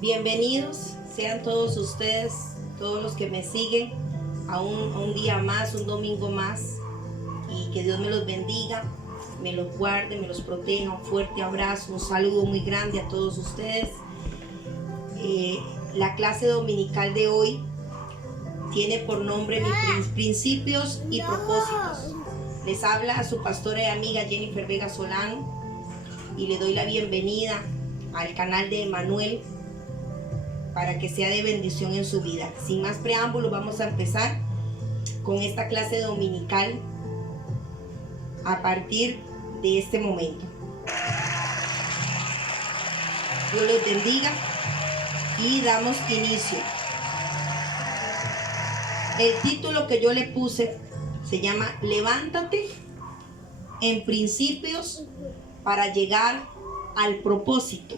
Bienvenidos sean todos ustedes, todos los que me siguen a un día más, un domingo más, y que Dios me los bendiga, me los guarde, me los proteja. Un fuerte abrazo, un saludo muy grande a todos ustedes. La clase dominical de hoy tiene por nombre Mis principios y propósitos. Les habla a su pastora y amiga Jennifer Vega Solano, y le doy la bienvenida al canal de Emanuel para que sea de bendición en su vida. Sin más preámbulos, vamos a empezar con esta clase dominical a partir de este momento. Dios los bendiga y damos inicio. El título que yo le puse se llama Levántate en principios para llegar al propósito.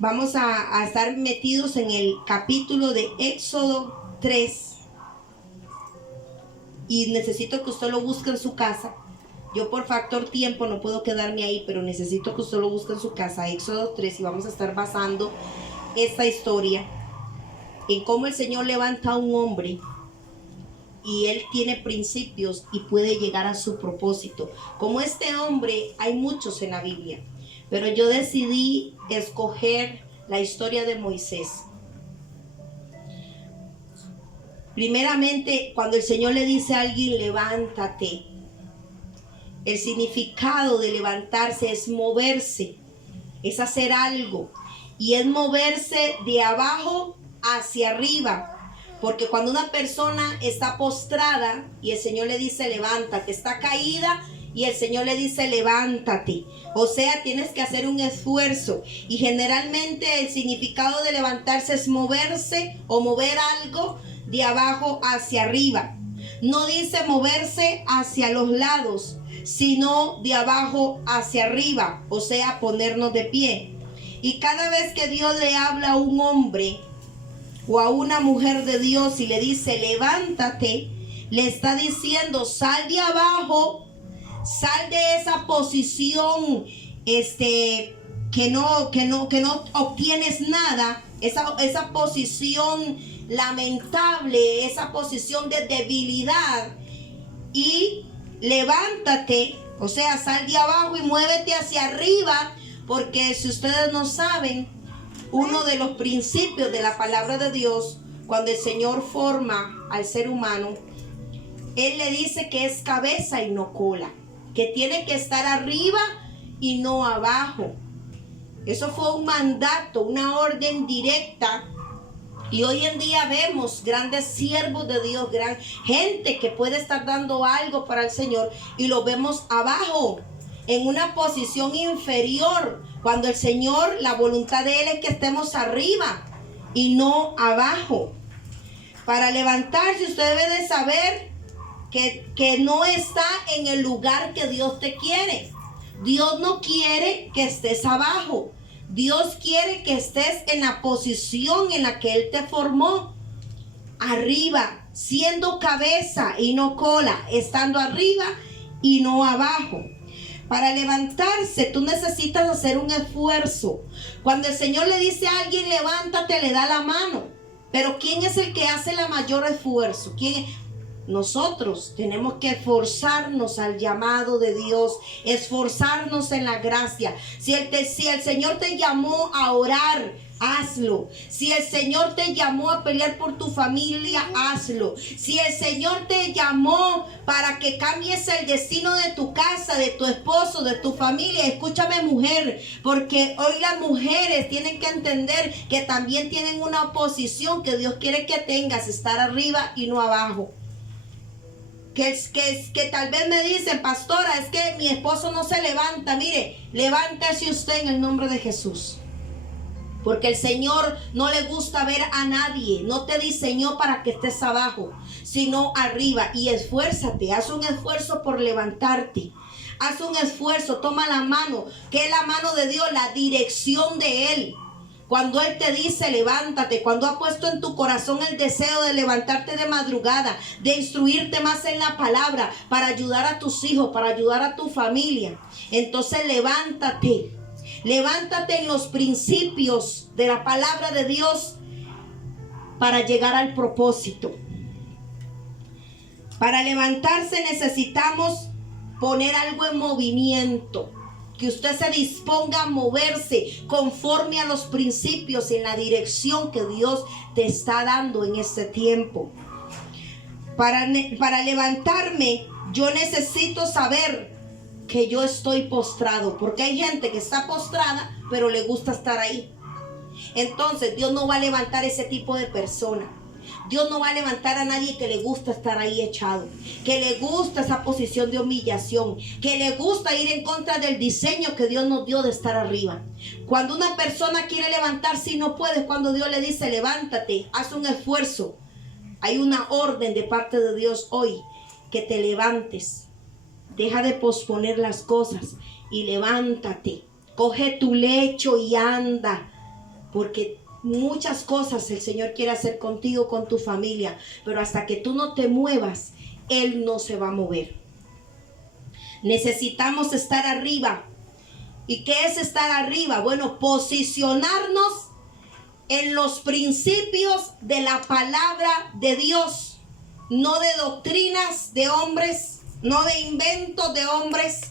Vamos a estar metidos en el capítulo de Éxodo 3. Y necesito que usted lo busque en su casa. Yo por factor tiempo no puedo quedarme ahí, pero necesito que usted lo busque en su casa. Éxodo 3, y vamos a estar basando esta historia en cómo el Señor levanta a un hombre y él tiene principios y puede llegar a su propósito. Como este hombre, hay muchos en la Biblia, pero yo decidí escoger la historia de Moisés. Primeramente, cuando el Señor le dice a alguien, levántate, el significado de levantarse es moverse, es hacer algo, y es moverse de abajo hacia arriba. Porque cuando una persona está postrada y el Señor le dice levántate, está caída y el Señor le dice levántate, o sea, tienes que hacer un esfuerzo. Y generalmente el significado de levantarse es moverse o mover algo de abajo hacia arriba. No dice moverse hacia los lados, sino de abajo hacia arriba, o sea, ponernos de pie. Y cada vez que Dios le habla a un hombre o a una mujer de Dios y le dice levántate, le está diciendo sal de abajo, sal de esa posición que no obtienes nada, esa posición lamentable, esa posición de debilidad, y levántate, o sea, sal de abajo y muévete hacia arriba. Porque si ustedes no saben, uno de los principios de la palabra de Dios, cuando el Señor forma al ser humano, Él le dice que es cabeza y no cola, que tiene que estar arriba y no abajo. Eso fue un mandato, una orden directa. Y hoy en día vemos grandes siervos de Dios, gran gente que puede estar dando algo para el Señor, y lo vemos abajo, en una posición inferior, cuando el Señor, la voluntad de Él es que estemos arriba y no abajo. Para levantarse, usted debe de saber que no está en el lugar que Dios te quiere. Dios no quiere que estés abajo. Dios quiere que estés en la posición en la que Él te formó, arriba, siendo cabeza y no cola, estando arriba y no abajo. Para levantarse, tú necesitas hacer un esfuerzo. Cuando el Señor le dice a alguien levántate, le da la mano. Pero ¿quién es el que hace el mayor esfuerzo? ¿Quién? Nosotros tenemos que esforzarnos al llamado de Dios, esforzarnos en la gracia. Si el Señor te llamó a orar, hazlo. Si el Señor te llamó a pelear por tu familia, hazlo. Si el Señor te llamó para que cambies el destino de tu casa, de tu esposo, de tu familia, escúchame, mujer, porque hoy las mujeres tienen que entender que también tienen una posición que Dios quiere que tengas, estar arriba y no abajo. Que tal vez me dicen, pastora, es que mi esposo no se levanta. Mire, levántese usted en el nombre de Jesús. Porque el Señor no le gusta ver a nadie. No te diseñó para que estés abajo, sino arriba. Y esfuérzate, haz un esfuerzo por levantarte. Haz un esfuerzo, toma la mano, que es la mano de Dios, la dirección de Él. Cuando Él te dice levántate, cuando ha puesto en tu corazón el deseo de levantarte de madrugada, de instruirte más en la palabra, para ayudar a tus hijos, para ayudar a tu familia. Entonces levántate. Levántate en los principios de la palabra de Dios para llegar al propósito. Para levantarse necesitamos poner algo en movimiento. Que usted se disponga a moverse conforme a los principios y en la dirección que Dios te está dando en este tiempo. Para levantarme, yo necesito saber que yo estoy postrado, porque hay gente que está postrada, pero le gusta estar ahí. Entonces Dios no va a levantar ese tipo de persona. Dios no va a levantar a nadie que le gusta estar ahí echado, que le gusta esa posición de humillación, que le gusta ir en contra del diseño que Dios nos dio de estar arriba. Cuando una persona quiere levantarse y no puede, cuando Dios le dice levántate, haz un esfuerzo. Hay una orden de parte de Dios hoy, que te levantes. Deja de posponer las cosas y levántate. Coge tu lecho y anda, porque muchas cosas el Señor quiere hacer contigo, con tu familia, pero hasta que tú no te muevas, Él no se va a mover. Necesitamos estar arriba. ¿Y qué es estar arriba? Bueno, posicionarnos en los principios de la palabra de Dios, no de doctrinas de hombres, no de inventos de hombres,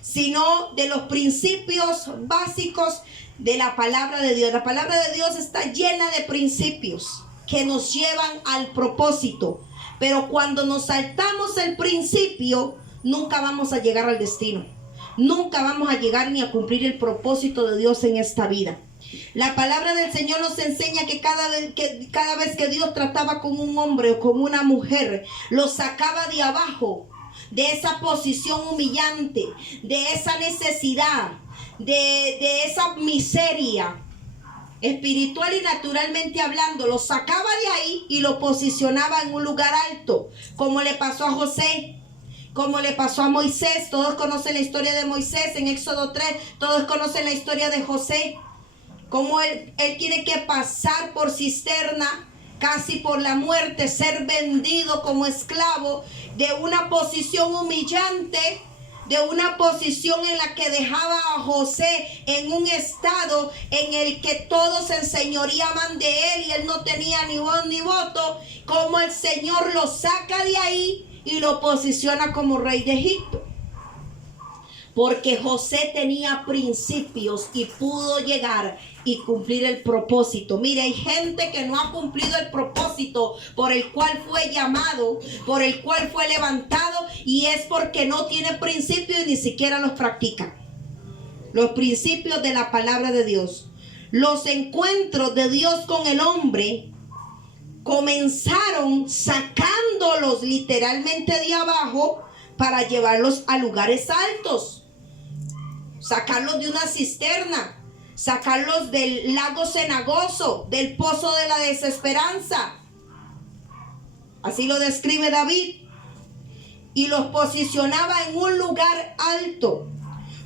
sino de los principios básicos de la palabra de Dios. La palabra de Dios está llena de principios que nos llevan al propósito. Pero cuando nos saltamos el principio, nunca vamos a llegar al destino. Nunca vamos a llegar ni a cumplir el propósito de Dios en esta vida. La palabra del Señor nos enseña que cada vez que Dios trataba con un hombre o con una mujer, lo sacaba de abajo, de esa posición humillante, de esa necesidad, de esa miseria espiritual y naturalmente hablando, lo sacaba de ahí y lo posicionaba en un lugar alto, como le pasó a José, como le pasó a Moisés. Todos conocen la historia de Moisés en Éxodo 3, todos conocen la historia de José, como él tiene que pasar por cisterna, casi por la muerte, ser vendido como esclavo, de una posición humillante, de una posición en la que dejaba a José en un estado en el que todos se enseñoreaban de él y él no tenía ni voz ni voto, como el Señor lo saca de ahí y lo posiciona como rey de Egipto. Porque José tenía principios y pudo llegar y cumplir el propósito. Mire, hay gente que no ha cumplido el propósito por el cual fue llamado, por el cual fue levantado, y es porque no tiene principios y ni siquiera los practica. Los principios de la palabra de Dios. Los encuentros de Dios con el hombre comenzaron sacándolos literalmente de abajo para llevarlos a lugares altos. Sacarlos de una cisterna, sacarlos del lago cenagoso, del pozo de la desesperanza. Así lo describe David. Y los posicionaba en un lugar alto,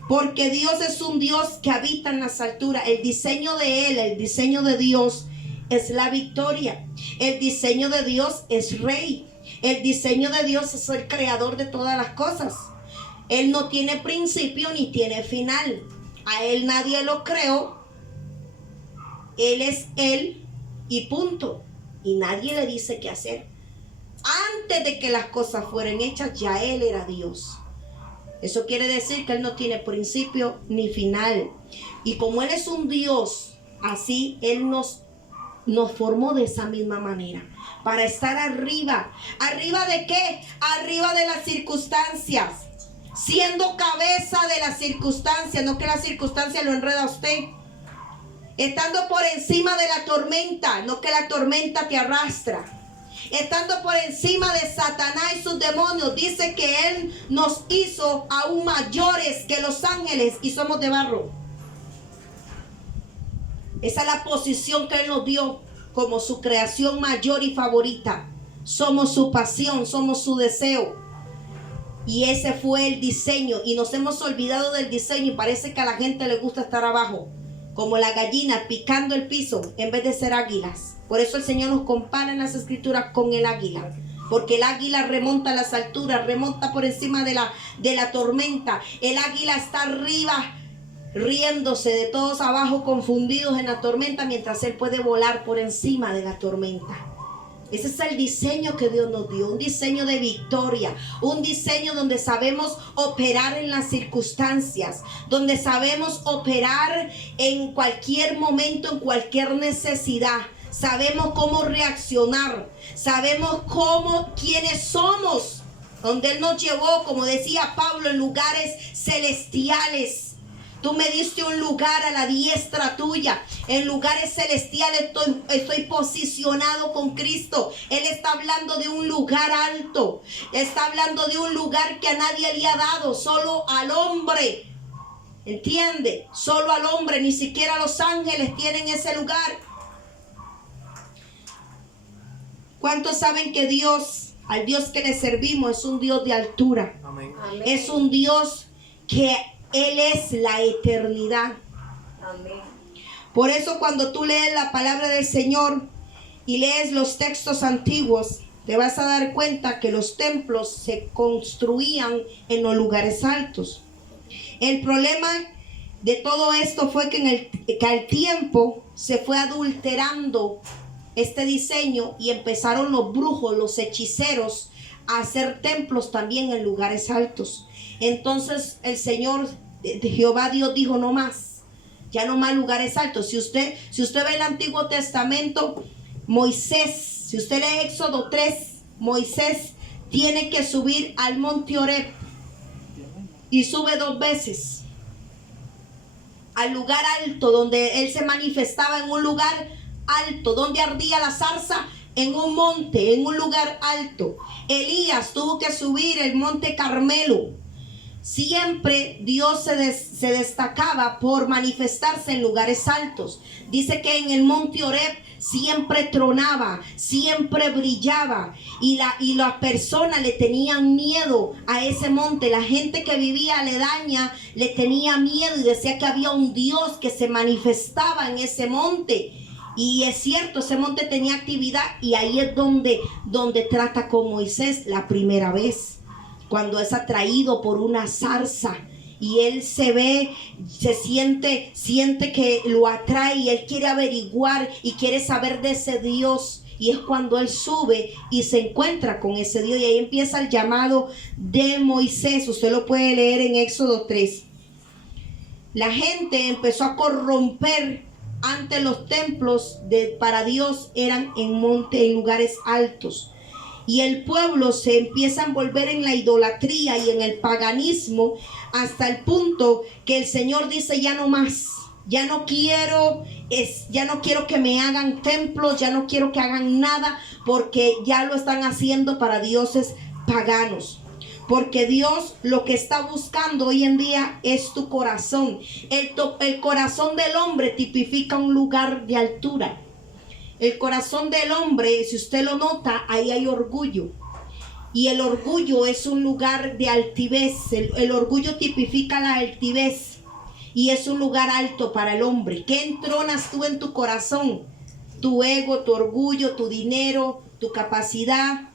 porque Dios es un Dios que habita en las alturas. El diseño de Él, el diseño de Dios es la victoria. El diseño de Dios es rey. El diseño de Dios es el creador de todas las cosas. Él no tiene principio ni tiene final. A Él nadie lo creó. Él es Él y punto. Y nadie le dice qué hacer. Antes de que las cosas fueran hechas, ya Él era Dios. Eso quiere decir que Él no tiene principio ni final. Y como Él es un Dios, así Él nos formó de esa misma manera. Para estar arriba. ¿Arriba de qué? Arriba de las circunstancias. Siendo cabeza de las circunstancias, no que la circunstancia lo enreda a usted. Estando por encima de la tormenta, no que la tormenta te arrastra. Estando por encima de Satanás y sus demonios, dice que Él nos hizo aún mayores que los ángeles y somos de barro. Esa es la posición que Él nos dio como su creación mayor y favorita. Somos su pasión, somos su deseo. Y ese fue el diseño. Y nos hemos olvidado del diseño y parece que a la gente le gusta estar abajo. como la gallina picando el piso en vez de ser águilas. Por eso el Señor nos compara en las escrituras con el águila. Porque el águila remonta a las alturas, remonta por encima de la tormenta. El águila está arriba riéndose de todos abajo confundidos en la tormenta, mientras él puede volar por encima de la tormenta. Ese es el diseño que Dios nos dio, un diseño de victoria, un diseño donde sabemos operar en las circunstancias, donde sabemos operar en cualquier momento, en cualquier necesidad. Sabemos cómo reaccionar, sabemos quiénes somos, donde Él nos llevó, como decía Pablo, en lugares celestiales. Tú me diste un lugar a la diestra tuya. En lugares celestiales estoy posicionado con Cristo. Él está hablando de un lugar alto. Está hablando de un lugar que a nadie le ha dado, solo al hombre. ¿Entiende? Solo al hombre, ni siquiera los ángeles tienen ese lugar. ¿Cuántos saben que Dios, al Dios que le servimos, es un Dios de altura? Amén. Es un Dios que Él es la eternidad. Amén. Por eso cuando tú lees la palabra del Señor y lees los textos antiguos, te vas a dar cuenta que los templos se construían en los lugares altos. El problema de todo esto fue que al tiempo se fue adulterando este diseño y empezaron los brujos, los hechiceros, a hacer templos también en lugares altos. Entonces el Señor de Jehová Dios dijo: no más, ya no más lugares altos. Si usted ve el Antiguo Testamento, Moisés, si usted lee Éxodo 3, Moisés tiene que subir al monte Horeb y sube 2 veces al lugar alto donde él se manifestaba, en un lugar alto. Donde ardía la zarza, en un monte, en un lugar alto. Elías tuvo que subir el monte Carmelo. Siempre Dios se destacaba por manifestarse en lugares altos. Dice que en el monte Horeb siempre tronaba, siempre brillaba, y las personas le tenían miedo a ese monte. La gente que vivía aledaña le tenía miedo y decía que había un Dios que se manifestaba en ese monte. Y es cierto, ese monte tenía actividad, y ahí es donde trata con Moisés la primera vez, cuando es atraído por una zarza y él siente que lo atrae, y él quiere averiguar y quiere saber de ese Dios. Y es cuando él sube y se encuentra con ese Dios, y ahí empieza el llamado de Moisés. Usted lo puede leer en Éxodo 3. La gente empezó a corromper. Antes los templos para Dios eran en lugares altos. Y el pueblo se empieza a envolver en la idolatría y en el paganismo, hasta el punto que el Señor dice: ya no más. Ya no quiero que me hagan templos, ya no quiero que hagan nada, porque ya lo están haciendo para dioses paganos. Porque Dios lo que está buscando hoy en día es tu corazón. El corazón del hombre tipifica un lugar de altura. El corazón del hombre, si usted lo nota, ahí hay orgullo. Y el orgullo es un lugar de altivez. El orgullo tipifica la altivez. Y es un lugar alto para el hombre. ¿Qué entronas tú en tu corazón? Tu ego, tu orgullo, tu dinero, tu capacidad,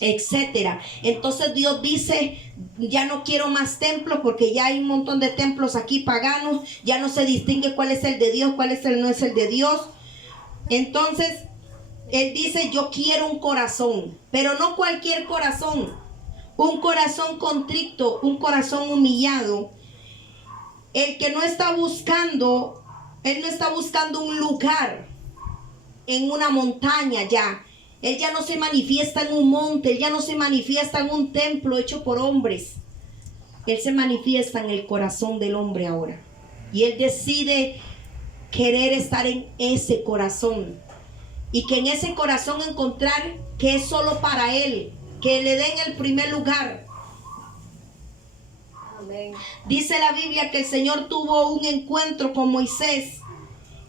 etcétera. Entonces Dios dice: ya no quiero más templos, porque ya hay un montón de templos aquí paganos. Ya no se distingue cuál es el de Dios, cuál no es el de Dios. Entonces Él dice: yo quiero un corazón, pero no cualquier corazón. Un corazón contrito, un corazón humillado. El que no está buscando, Él no está buscando un lugar en una montaña ya. Él ya no se manifiesta en un monte, Él ya no se manifiesta en un templo hecho por hombres. Él se manifiesta en el corazón del hombre ahora. Y Él decide querer estar en ese corazón. Y que en ese corazón encontrar que es solo para Él, que le den el primer lugar. Amén. Dice la Biblia que el Señor tuvo un encuentro con Moisés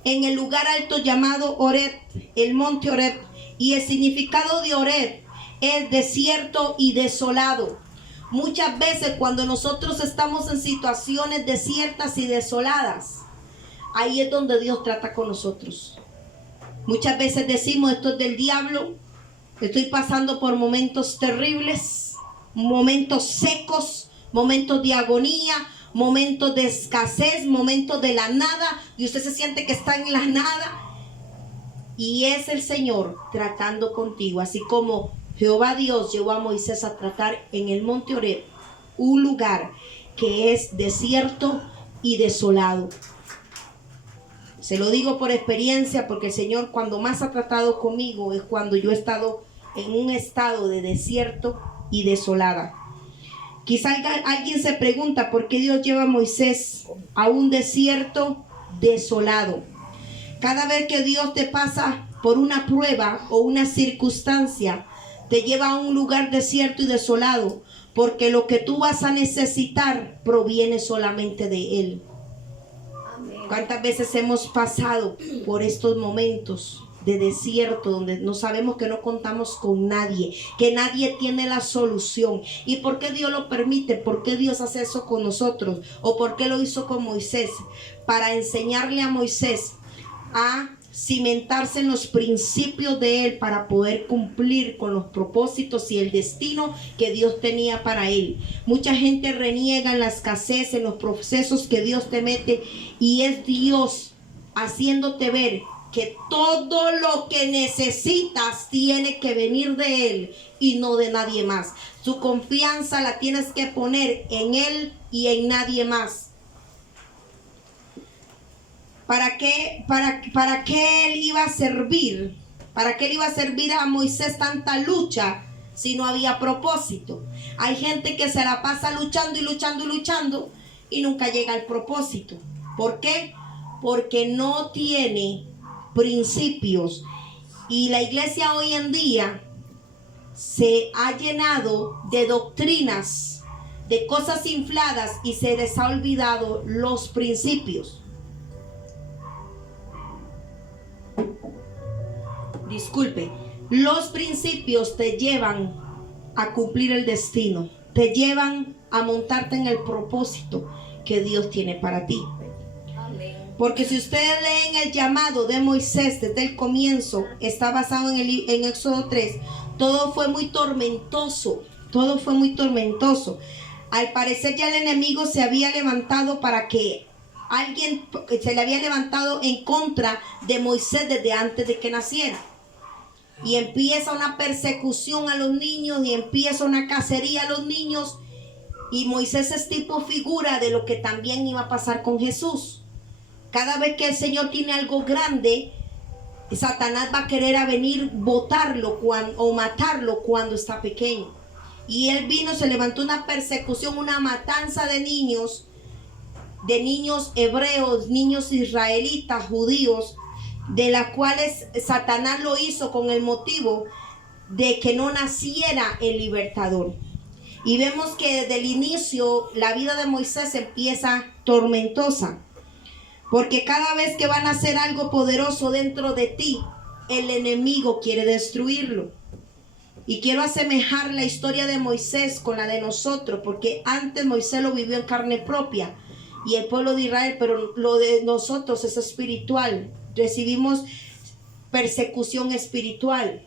en el lugar alto llamado Horeb, el monte Horeb. Y el significado de Horeb es desierto y desolado. Muchas veces cuando nosotros estamos en situaciones desiertas y desoladas, ahí es donde Dios trata con nosotros. Muchas veces decimos, esto es del diablo, estoy pasando por momentos terribles, momentos secos, momentos de agonía, momentos de escasez, momentos de la nada, y usted se siente que está en la nada. Y es el Señor tratando contigo, así como Jehová Dios llevó a Moisés a tratar en el monte Horeb, un lugar que es desierto y desolado. Se lo digo por experiencia, porque el Señor cuando más ha tratado conmigo es cuando yo he estado en un estado de desierto y desolada. Quizá alguien se pregunta por qué Dios lleva a Moisés a un desierto desolado. Cada vez que Dios te pasa por una prueba o una circunstancia, te lleva a un lugar desierto y desolado, porque lo que tú vas a necesitar proviene solamente de Él. ¿Cuántas veces hemos pasado por estos momentos de desierto donde no sabemos que no contamos con nadie, que nadie tiene la solución? ¿Y por qué Dios lo permite? ¿Por qué Dios hace eso con nosotros? ¿O por qué lo hizo con Moisés? Para enseñarle a Moisés a cimentarse en los principios de Él para poder cumplir con los propósitos y el destino que Dios tenía para él. Mucha gente reniega en la escasez, en los procesos que Dios te mete, y es Dios haciéndote ver que todo lo que necesitas tiene que venir de Él y no de nadie más. Su confianza la tienes que poner en Él y en nadie más. ¿Para qué Él iba a servir? ¿Para qué Él iba a servir a Moisés tanta lucha si no había propósito? Hay gente que se la pasa luchando y luchando y luchando y nunca llega al propósito. ¿Por qué? Porque no tiene principios. Y la iglesia hoy en día se ha llenado de doctrinas, de cosas infladas, y se les ha olvidado los principios. Disculpe, los principios te llevan a cumplir el destino, te llevan a montarte en el propósito que Dios tiene para ti. Porque si ustedes leen el llamado de Moisés desde el comienzo, está basado en Éxodo 3, todo fue muy tormentoso, todo fue muy tormentoso. Al parecer ya el enemigo se había levantado se le había levantado en contra de Moisés desde antes de que naciera. Y empieza una persecución a los niños, y empieza una cacería a los niños, y Moisés es tipo figura de lo que también iba a pasar con Jesús. Cada vez que el Señor tiene algo grande, Satanás va a querer venir botarlo o matarlo cuando está pequeño. Y él vino, se levantó una persecución, una matanza de niños hebreos, niños israelitas, judíos, de las cuales Satanás lo hizo con el motivo de que no naciera el libertador. Y vemos que desde el inicio la vida de Moisés empieza tormentosa, porque cada vez que van a hacer algo poderoso dentro de ti, el enemigo quiere destruirlo. Y quiero asemejar la historia de Moisés con la de nosotros, porque antes Moisés lo vivió en carne propia y el pueblo de Israel, pero lo de nosotros es espiritual. Recibimos persecución espiritual.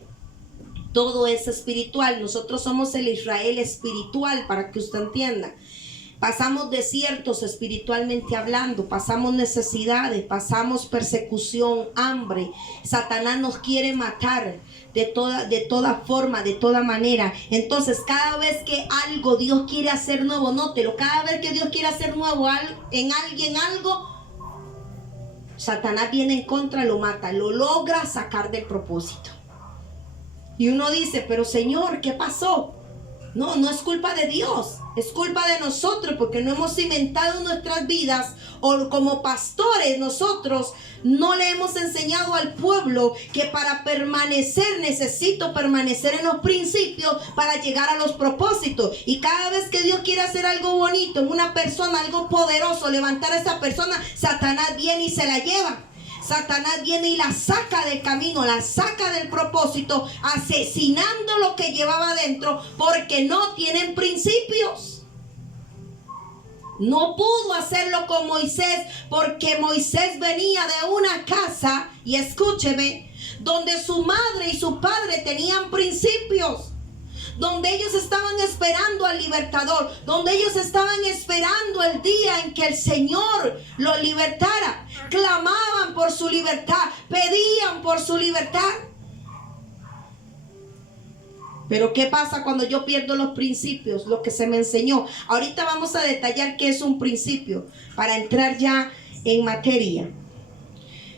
Todo es espiritual. Nosotros somos el Israel espiritual, para que usted entienda. Pasamos desiertos espiritualmente hablando, pasamos necesidades, pasamos persecución, hambre. Satanás nos quiere matar de toda forma, de toda manera. Entonces, cada vez que algo Dios quiere hacer nuevo, nótelo, cada vez que Dios quiere hacer nuevo en alguien algo, Satanás viene en contra, lo mata, lo logra sacar del propósito. Y uno dice, pero Señor, ¿qué pasó? No, no es culpa de Dios, es culpa de nosotros, porque no hemos cimentado nuestras vidas, o como pastores nosotros no le hemos enseñado al pueblo que para permanecer necesito permanecer en los principios para llegar a los propósitos. Y cada vez que Dios quiere hacer algo bonito en una persona, algo poderoso, levantar a esa persona, Satanás viene y se la lleva. Satanás viene y la saca del camino, la saca del propósito, asesinando lo que llevaba adentro, porque no tienen principios. No pudo hacerlo con Moisés porque Moisés venía de una casa, y escúcheme, donde su madre y su padre tenían principios, donde ellos estaban esperando al libertador, donde ellos estaban esperando el día en que el Señor los libertara. Clamaban por su libertad, pedían por su libertad. Pero ¿qué pasa cuando yo pierdo los principios? Lo que se me enseñó. Ahorita vamos a detallar qué es un principio para entrar ya en materia.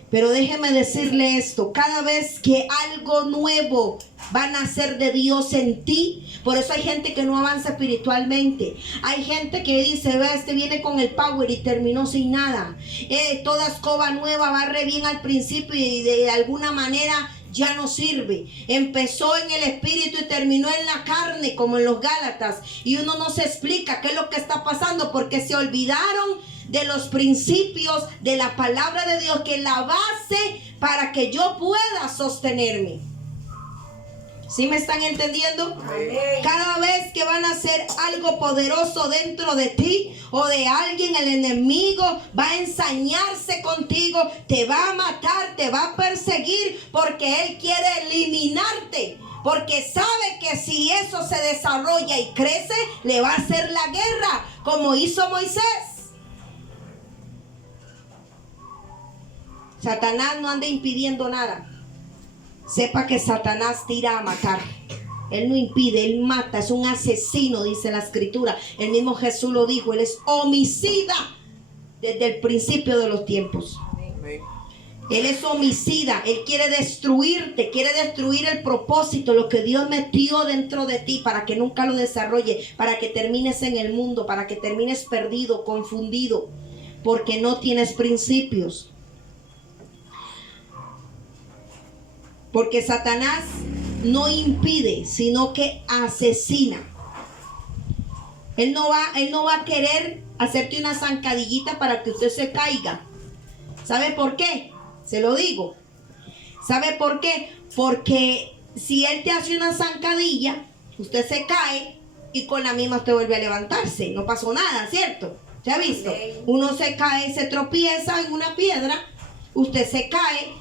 Pero déjeme decirle esto: cada vez que algo nuevo va a nacer de Dios en ti, por eso hay gente que no avanza espiritualmente. Hay gente que dice, ve, este viene con el power y terminó sin nada. Toda escoba nueva barre bien al principio y de alguna manera ya no sirve. Empezó en el espíritu y terminó en la carne, como en los Gálatas. Y uno no se explica qué es lo que está pasando, porque se olvidaron de los principios de la palabra de Dios, que es la base para que yo pueda sostenerme. ¿Sí me están entendiendo? Cada vez que van a hacer algo poderoso dentro de ti o de alguien, el enemigo va a ensañarse contigo, te va a matar, te va a perseguir, porque él quiere eliminarte, porque sabe que si eso se desarrolla y crece, le va a hacer la guerra, como hizo Moisés. Satanás no anda impidiendo nada. Sepa que Satanás tira a matar. Él no impide, él mata, es un asesino, dice la escritura. El mismo Jesús lo dijo, él es homicida desde el principio de los tiempos. Él es homicida, él quiere destruirte, quiere destruir el propósito, lo que Dios metió dentro de ti para que nunca lo desarrolle, para que termines en el mundo, para que termines perdido, confundido, porque no tienes principios. Porque Satanás no impide, sino que asesina. Él no va a querer hacerte una zancadillita para que usted se caiga. ¿Sabe por qué? Se lo digo. ¿Sabe por qué? Porque si él te hace una zancadilla, usted se cae y con la misma usted vuelve a levantarse. No pasó nada, ¿cierto? ¿Se ha visto? Uno se cae, se tropieza en una piedra, usted se cae,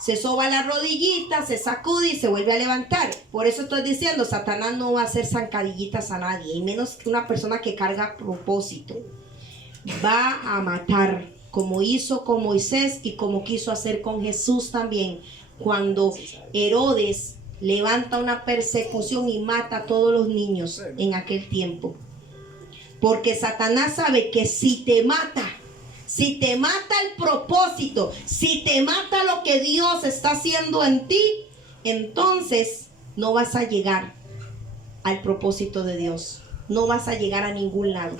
se soba la rodillita, se sacude y se vuelve a levantar. Por eso estoy diciendo, Satanás no va a hacer zancadillitas a nadie, y menos que una persona que carga propósito. Va a matar, como hizo con Moisés y como quiso hacer con Jesús también, cuando Herodes levanta una persecución y mata a todos los niños en aquel tiempo. Porque Satanás sabe que si te mata el propósito, si te mata lo que Dios está haciendo en ti, entonces no vas a llegar al propósito de Dios. No vas a llegar a ningún lado.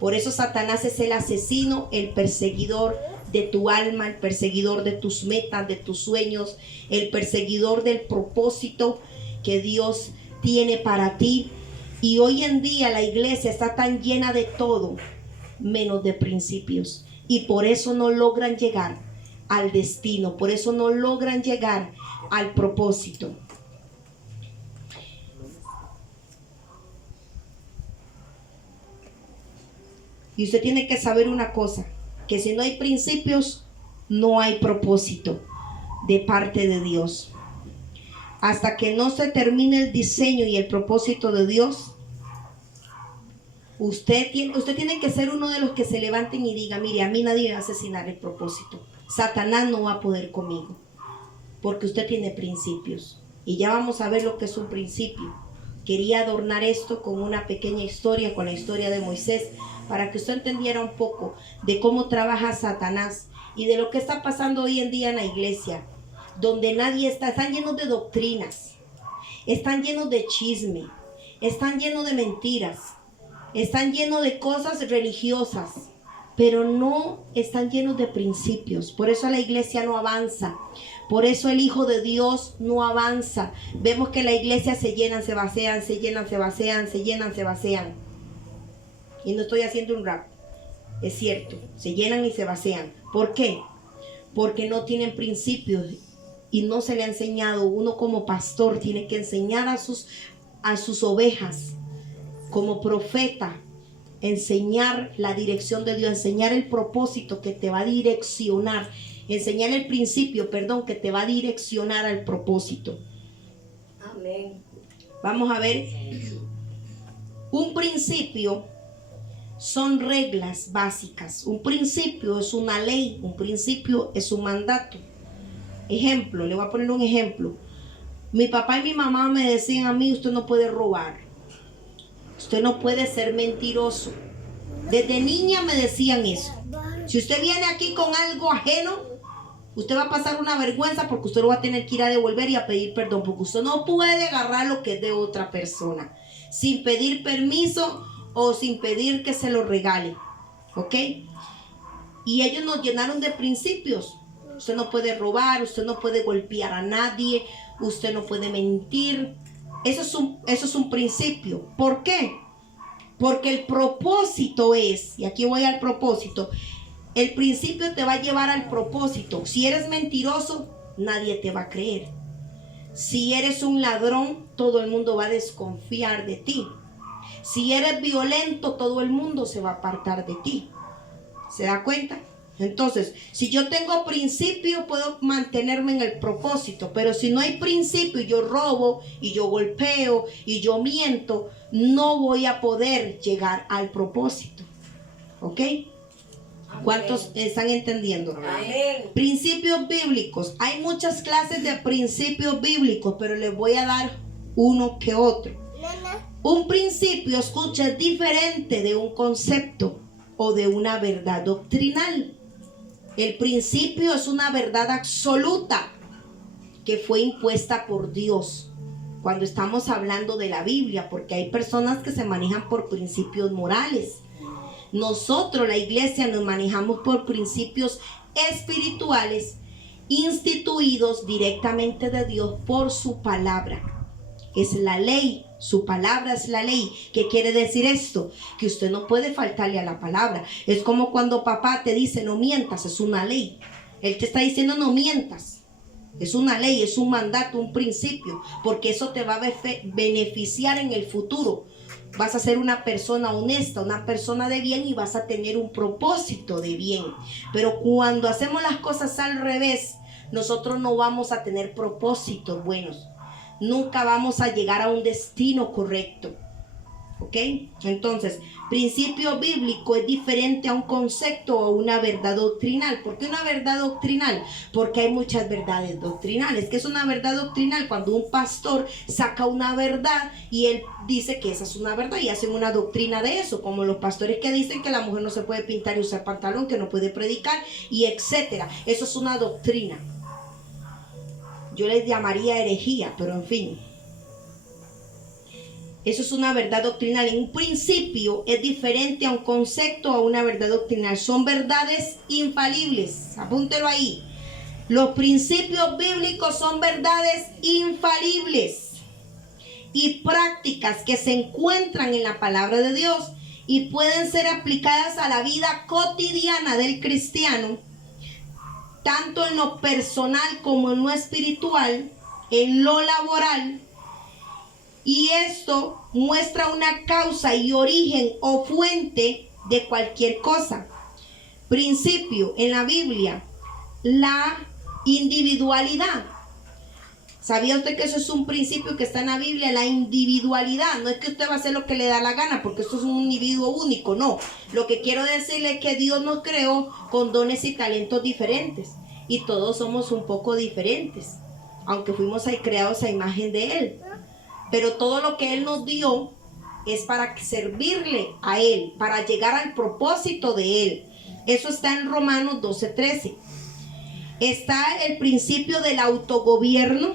Por eso Satanás es el asesino, el perseguidor de tu alma, el perseguidor de tus metas, de tus sueños, el perseguidor del propósito que Dios tiene para ti. Y hoy en día la iglesia está tan llena de todo, menos de principios. Y por eso no logran llegar al destino, por eso no logran llegar al propósito. Y usted tiene que saber una cosa, que si no hay principios, no hay propósito de parte de Dios. Hasta que no se termine el diseño y el propósito de Dios, usted tiene que ser uno de los que se levanten y diga, mire, a mí nadie me va a asesinar el propósito. Satanás no va a poder conmigo, porque usted tiene principios. Y ya vamos a ver lo que es un principio. Quería adornar esto con una pequeña historia, con la historia de Moisés, para que usted entendiera un poco de cómo trabaja Satanás y de lo que está pasando hoy en día en la iglesia, donde están llenos de doctrinas, están llenos de chisme, están llenos de mentiras, están llenos de cosas religiosas, pero no están llenos de principios. Por eso la iglesia no avanza. Por eso el Hijo de Dios no avanza. Vemos que la iglesia se llenan, se vacían, se llenan, se vacían, se llenan, se vacían. Y no estoy haciendo un rap. Es cierto, se llenan y se vacían. ¿Por qué? Porque no tienen principios y no se le ha enseñado. Uno como pastor tiene que enseñar a sus ovejas, como profeta, enseñar la dirección de Dios, enseñar el propósito que te va a direccionar, enseñar el principio, que te va a direccionar al propósito. Amén. Vamos a ver, un principio son reglas básicas, un principio es una ley, un principio es un mandato. Ejemplo, le voy a poner un ejemplo. Mi papá y mi mamá me decían a mí, usted no puede robar, usted no puede ser mentiroso. Desde niña me decían eso. Si usted viene aquí con algo ajeno, usted va a pasar una vergüenza porque usted lo va a tener que ir a devolver y a pedir perdón, porque usted no puede agarrar lo que es de otra persona sin pedir permiso o sin pedir que se lo regale. ¿Ok? Y ellos nos llenaron de principios. Usted no puede robar, usted no puede golpear a nadie, usted no puede mentir. Eso es un principio. ¿Por qué? Porque el propósito es, y aquí voy al propósito, el principio te va a llevar al propósito. Si eres mentiroso, nadie te va a creer. Si eres un ladrón, todo el mundo va a desconfiar de ti. Si eres violento, todo el mundo se va a apartar de ti. ¿Se da cuenta? Entonces, si yo tengo principio, puedo mantenerme en el propósito. Pero si no hay principio y yo robo, y yo golpeo, y yo miento, no voy a poder llegar al propósito. ¿Ok? ¿Cuántos están entendiendo? Amén. Principios bíblicos. Hay muchas clases de principios bíblicos, pero les voy a dar uno que otro. Un principio, escucha, es diferente de un concepto o de una verdad doctrinal. El principio es una verdad absoluta que fue impuesta por Dios. Cuando estamos hablando de la Biblia, porque hay personas que se manejan por principios morales. Nosotros, la iglesia, nos manejamos por principios espirituales instituidos directamente de Dios por su palabra. Es la ley, su palabra es la ley. ¿Qué quiere decir esto? Que usted no puede faltarle a la palabra. Es como cuando papá te dice no mientas, es una ley. Él te está diciendo no mientas. Es una ley, es un mandato, un principio, porque eso te va a beneficiar en el futuro. Vas a ser una persona honesta, una persona de bien y vas a tener un propósito de bien. Pero cuando hacemos las cosas al revés, nosotros no vamos a tener propósitos buenos. Nunca vamos a llegar a un destino correcto. ¿Ok? Entonces, principio bíblico es diferente a un concepto o a una verdad doctrinal. ¿Por qué una verdad doctrinal? Porque hay muchas verdades doctrinales. ¿Qué es una verdad doctrinal? Cuando un pastor saca una verdad y él dice que esa es una verdad y hacen una doctrina de eso, como los pastores que dicen que la mujer no se puede pintar y usar pantalón, que no puede predicar y etcétera. Eso es una doctrina. Yo les llamaría herejía, pero en fin. Eso es una verdad doctrinal. En un principio es diferente a un concepto o a una verdad doctrinal. Son verdades infalibles. Apúntelo ahí. Los principios bíblicos son verdades infalibles y prácticas que se encuentran en la palabra de Dios y pueden ser aplicadas a la vida cotidiana del cristiano, tanto en lo personal como en lo espiritual, en lo laboral. Y esto muestra una causa y origen o fuente de cualquier cosa. Principio en la Biblia, la individualidad. ¿Sabía usted que eso es un principio que está en la Biblia? La individualidad. No es que usted va a hacer lo que le da la gana, porque esto es un individuo único, no. Lo que quiero decirle es que Dios nos creó con dones y talentos diferentes. Y todos somos un poco diferentes, aunque fuimos creados a imagen de Él. Pero todo lo que Él nos dio es para servirle a Él, para llegar al propósito de Él. Eso está en Romanos 12:13. Está el principio del autogobierno.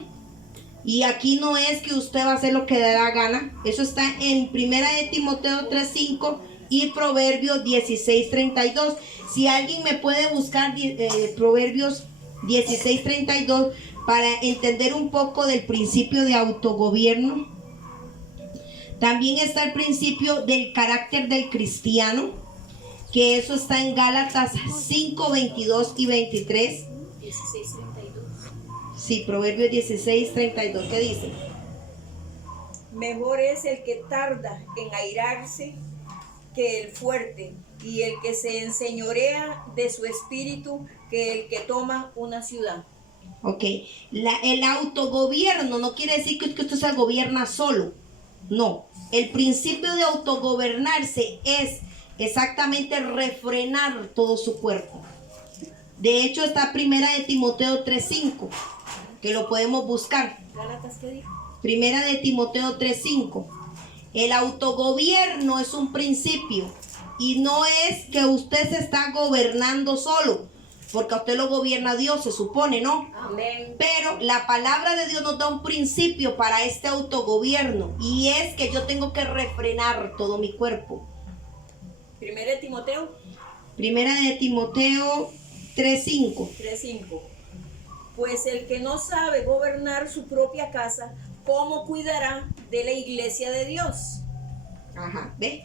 Y aquí no es que usted va a hacer lo que le da la gana. Eso está en 1 de Timoteo 3:5 y Proverbios 16:32. Si alguien me puede buscar Proverbios 16:32 para entender un poco del principio de autogobierno. También está el principio del carácter del cristiano, que eso está en Gálatas 5:22 y 23. 16:32. Sí, Proverbios 16:32, ¿qué dice? Mejor es el que tarda en airarse que el fuerte, y el que se enseñorea de su espíritu que el que toma una ciudad. Ok, el autogobierno no quiere decir que usted se gobierna solo. No, el principio de autogobernarse es exactamente refrenar todo su cuerpo. De hecho está Primera de Timoteo 3:5, que lo podemos buscar. ¿Gálatas qué dijo? Primera de Timoteo 3:5. El autogobierno es un principio y no es que usted se está gobernando solo, porque a usted lo gobierna Dios, se supone, ¿no? Amén. Pero la palabra de Dios nos da un principio para este autogobierno y es que yo tengo que refrenar todo mi cuerpo. Primera de Timoteo Primera de Timoteo 3:5. 3:5. Pues el que no sabe gobernar su propia casa, ¿cómo cuidará de la iglesia de Dios? Ajá, ¿ve?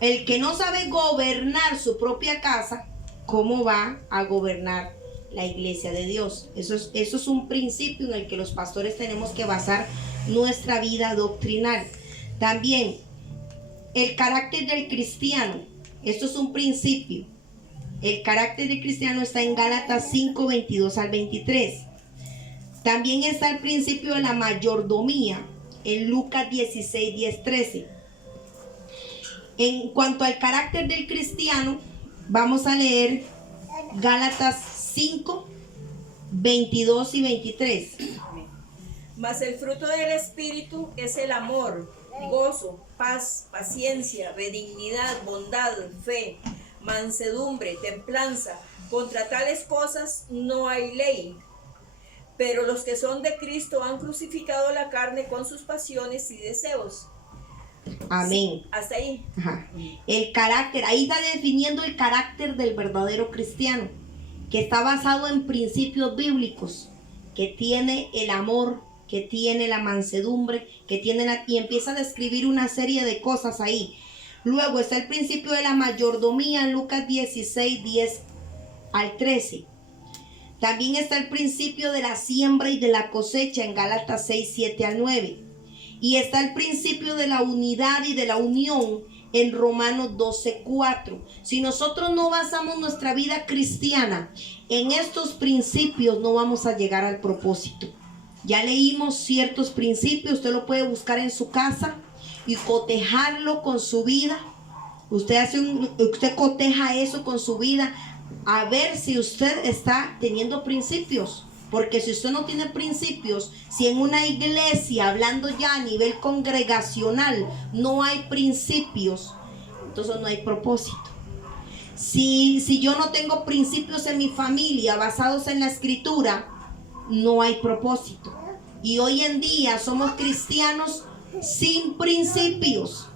El que no sabe gobernar su propia casa, ¿cómo va a gobernar la iglesia de Dios? Eso es un principio en el que los pastores tenemos que basar nuestra vida doctrinal. También, el carácter del cristiano. Esto es un principio. El carácter del cristiano está en Gálatas 5:22 al 23. También está el principio de la mayordomía en Lucas 16:10-13. En cuanto al carácter del cristiano, vamos a leer Gálatas 5:22 y 23. Mas el fruto del Espíritu es el amor, gozo, paz, paciencia, benignidad, bondad, fe, mansedumbre, templanza. Contra tales cosas no hay ley. Pero los que son de Cristo han crucificado la carne con sus pasiones y deseos. Amén. Sí, hasta ahí. Ajá. El carácter, ahí está definiendo el carácter del verdadero cristiano, que está basado en principios bíblicos, que tiene el amor, que tiene la mansedumbre, que tiene y empieza a describir una serie de cosas ahí. Luego está el principio de la mayordomía en Lucas 16:10 al 13. También está el principio de la siembra y de la cosecha en Gálatas 6:7 al 9. Y está el principio de la unidad y de la unión en Romanos 12:4. Si nosotros no basamos nuestra vida cristiana en estos principios, no vamos a llegar al propósito. Ya leímos ciertos principios, usted lo puede buscar en su casa y cotejarlo con su vida. Usted coteja eso con su vida a ver si usted está teniendo principios. Porque si usted no tiene principios, si en una iglesia, hablando ya a nivel congregacional, no hay principios, entonces no hay propósito. Si yo no tengo principios en mi familia basados en la escritura, no hay propósito. Y hoy en día somos cristianos sin principios.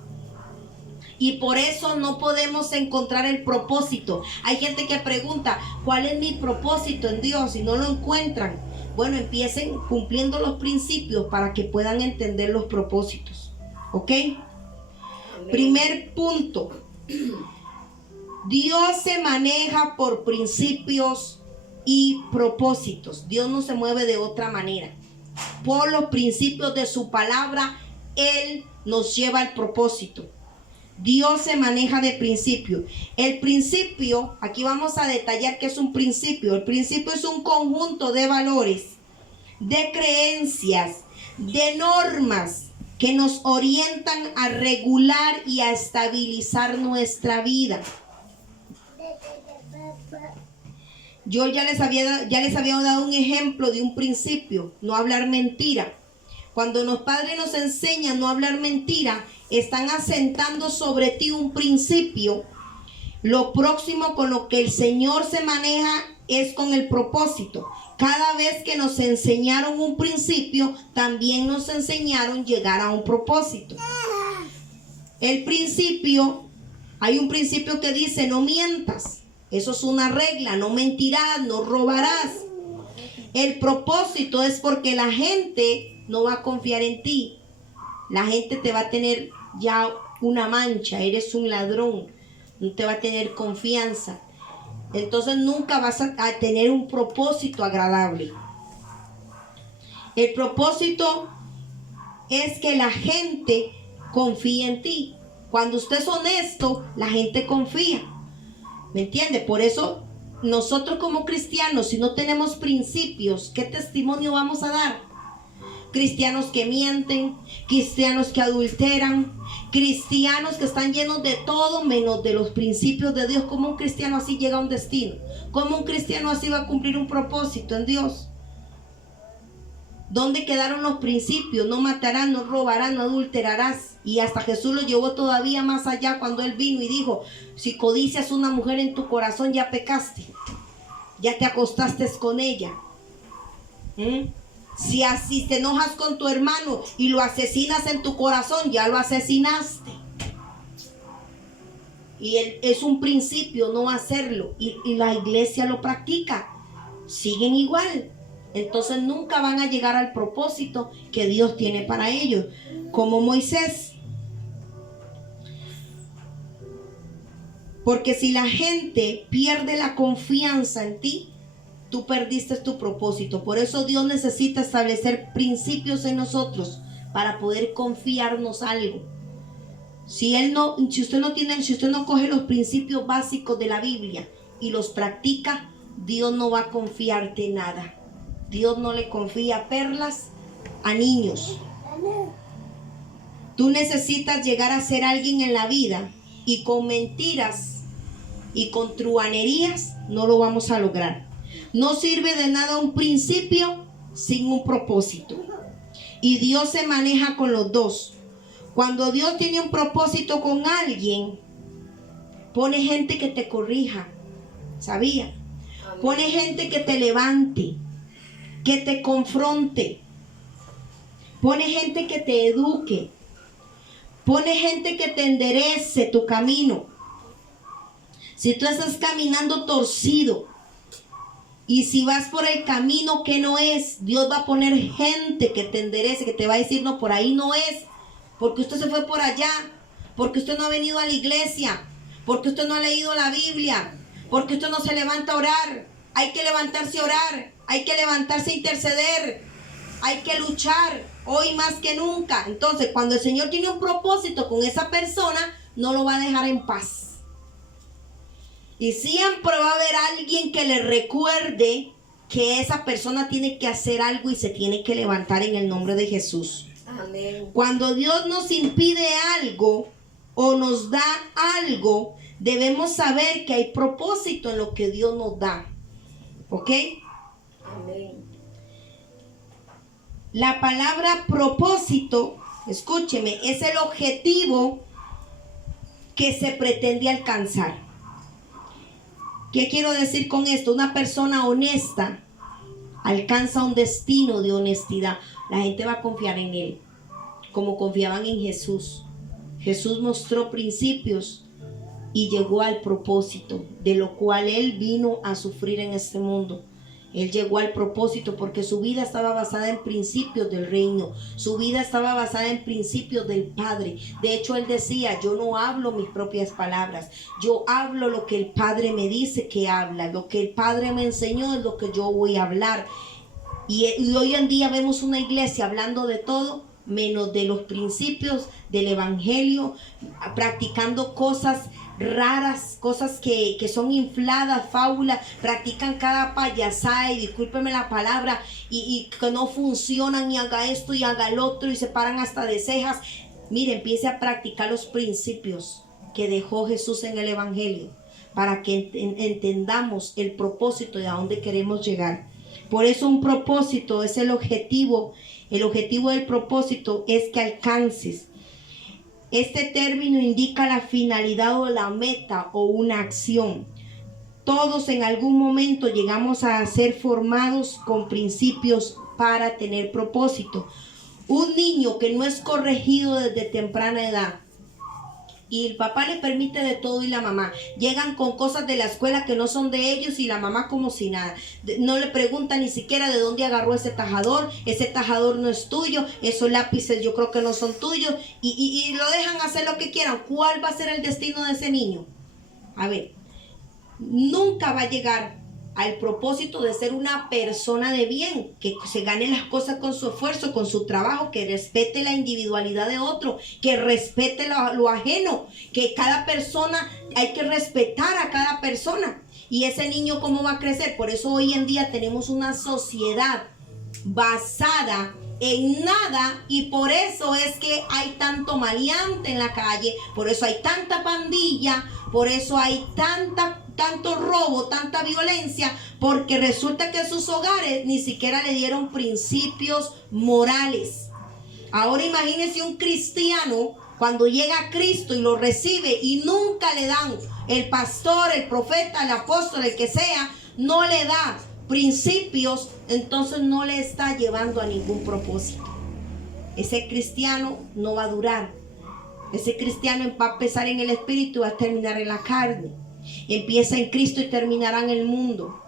Y por eso no podemos encontrar el propósito. Hay gente que pregunta, ¿cuál es mi propósito en Dios? Y no lo encuentran. Bueno, empiecen cumpliendo los principios para que puedan entender los propósitos. ¿Ok? Amén. Primer punto. Dios se maneja por principios y propósitos. Dios no se mueve de otra manera. Por los principios de su palabra, Él nos lleva al propósito. Dios se maneja de principio. El principio, aquí vamos a detallar qué es un principio. El principio es un conjunto de valores, de creencias, de normas que nos orientan a regular y a estabilizar nuestra vida. Yo ya les había dado un ejemplo de un principio, no hablar mentira. Cuando los padres nos enseñan no hablar mentira, están asentando sobre ti un principio. Lo próximo con lo que el Señor se maneja es con el propósito. Cada vez que nos enseñaron un principio, también nos enseñaron llegar a un propósito. El principio, hay un principio que dice no mientas. Eso es una regla, no mentirás, no robarás. El propósito es porque la gente no va a confiar en ti. La gente te va a tener ya una mancha, eres un ladrón, no te va a tener confianza. Entonces nunca vas a tener un propósito agradable. El propósito es que la gente confíe en ti. Cuando usted es honesto, la gente confía. ¿Me entiende? Por eso nosotros como cristianos, si no tenemos principios, ¿qué testimonio vamos a dar? Cristianos que mienten, cristianos que adulteran, cristianos que están llenos de todo menos de los principios de Dios. ¿Cómo un cristiano así llega a un destino? ¿Cómo un cristiano así va a cumplir un propósito en Dios? ¿Dónde quedaron los principios? No matarás, no robarás, no adulterarás. Y hasta Jesús lo llevó todavía más allá cuando Él vino y dijo: si codicias una mujer en tu corazón, ya pecaste, ya te acostaste con ella. Si te enojas con tu hermano y lo asesinas en tu corazón, ya lo asesinaste. Y es un principio no hacerlo, y la iglesia lo practica, siguen igual. Entonces nunca van a llegar al propósito que Dios tiene para ellos, como Moisés. Porque si la gente pierde la confianza en ti, tú perdiste tu propósito. Por eso Dios necesita establecer principios en nosotros para poder confiarnos algo. Si usted no coge los principios básicos de la Biblia y los practica, Dios no va a confiarte nada. Dios no le confía perlas a niños. Tú necesitas llegar a ser alguien en la vida, y con mentiras y con truhanerías no lo vamos a lograr. No sirve de nada un principio sin un propósito. Y Dios se maneja con los dos. Cuando Dios tiene un propósito con alguien, pone gente que te corrija. ¿Sabía? Pone gente que te levante, que te confronte. Pone gente que te eduque. Pone gente que te enderece tu camino. Si tú estás caminando torcido, y si vas por el camino que no es, Dios va a poner gente que te enderece, que te va a decir: no, por ahí no es, porque usted se fue por allá, porque usted no ha venido a la iglesia, porque usted no ha leído la Biblia, porque usted no se levanta a orar. Hay que levantarse a orar, hay que levantarse a interceder, hay que luchar hoy más que nunca. Entonces, cuando el Señor tiene un propósito con esa persona, no lo va a dejar en paz. Y siempre va a haber alguien que le recuerde que esa persona tiene que hacer algo y se tiene que levantar en el nombre de Jesús. Amén. Cuando Dios nos impide algo o nos da algo, debemos saber que hay propósito en lo que Dios nos da. ¿Ok? Amén. La palabra propósito, escúcheme, es el objetivo que se pretende alcanzar. ¿Qué quiero decir con esto? Una persona honesta alcanza un destino de honestidad. La gente va a confiar en él, como confiaban en Jesús. Jesús mostró principios y llegó al propósito, de lo cual él vino a sufrir en este mundo. Él llegó al propósito porque su vida estaba basada en principios del reino. Su vida estaba basada en principios del Padre. De hecho, él decía: yo no hablo mis propias palabras. Yo hablo lo que el Padre me dice que habla. Lo que el Padre me enseñó es lo que yo voy a hablar. Y hoy en día vemos una iglesia hablando de todo menos de los principios del evangelio, practicando cosas raras, cosas que son infladas, fábulas, practican cada payasada, y discúlpeme la palabra, y que no funcionan, y haga esto y haga el otro, y se paran hasta de cejas. Mire, empiece a practicar los principios que dejó Jesús en el evangelio, para que entendamos el propósito de a dónde queremos llegar. Por eso un propósito es el objetivo. El objetivo del propósito es que alcances. Este término indica la finalidad o la meta o una acción. Todos en algún momento llegamos a ser formados con principios para tener propósito. Un niño que no es corregido desde temprana edad, y el papá le permite de todo, y la mamá, llegan con cosas de la escuela que no son de ellos, y la mamá como si nada. No le pregunta ni siquiera de dónde agarró ese tajador no es tuyo, esos lápices yo creo que no son tuyos, y lo dejan hacer lo que quieran. ¿Cuál va a ser el destino de ese niño? A ver, nunca va a llegar al propósito de ser una persona de bien, que se gane las cosas con su esfuerzo, con su trabajo, que respete la individualidad de otro, que respete lo ajeno, que cada persona, hay que respetar a cada persona. Y ese niño, ¿cómo va a crecer? Por eso hoy en día tenemos una sociedad basada en nada, y por eso es que hay tanto maleante en la calle, por eso hay tanta pandilla, por eso hay tanto robo, tanta violencia, porque resulta que sus hogares ni siquiera le dieron principios morales. Ahora imagínense un cristiano cuando llega a Cristo y lo recibe y nunca le dan, el pastor, el profeta, el apóstol, el que sea, no le da principios, entonces no le está llevando a ningún propósito. Ese cristiano no va a durar. Ese cristiano va a empezar en el espíritu y va a terminar en la carne. Empieza en Cristo y terminará en el mundo.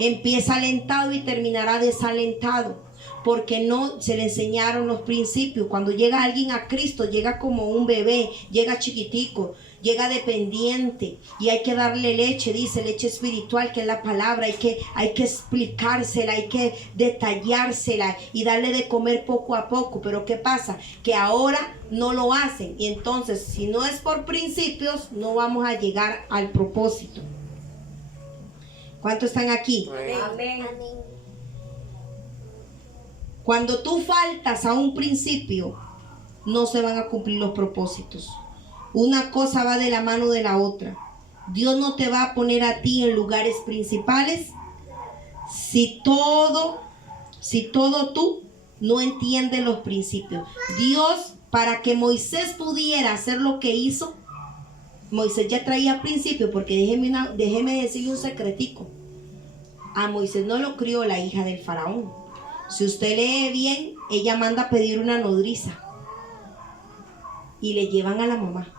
Empieza alentado y terminará desalentado, porque no se le enseñaron los principios. Cuando llega alguien a Cristo, llega como un bebé, llega chiquitico, llega dependiente, y hay que darle leche, dice, leche espiritual, que es la palabra. Hay que explicársela, hay que detallársela y darle de comer poco a poco. Pero ¿qué pasa? Que ahora no lo hacen, y entonces si no es por principios, no vamos a llegar al propósito. ¿Cuántos están aquí? Amén. Cuando tú faltas a un principio, no se van a cumplir los propósitos. Una cosa va de la mano de la otra. Dios no te va a poner a ti en lugares principales si todo tú no entiendes los principios. Dios, para que Moisés pudiera hacer lo que hizo, Moisés ya traía principios, porque déjeme decirle un secretico. A Moisés no lo crió la hija del faraón. Si usted lee bien, ella manda a pedir una nodriza y le llevan a la mamá.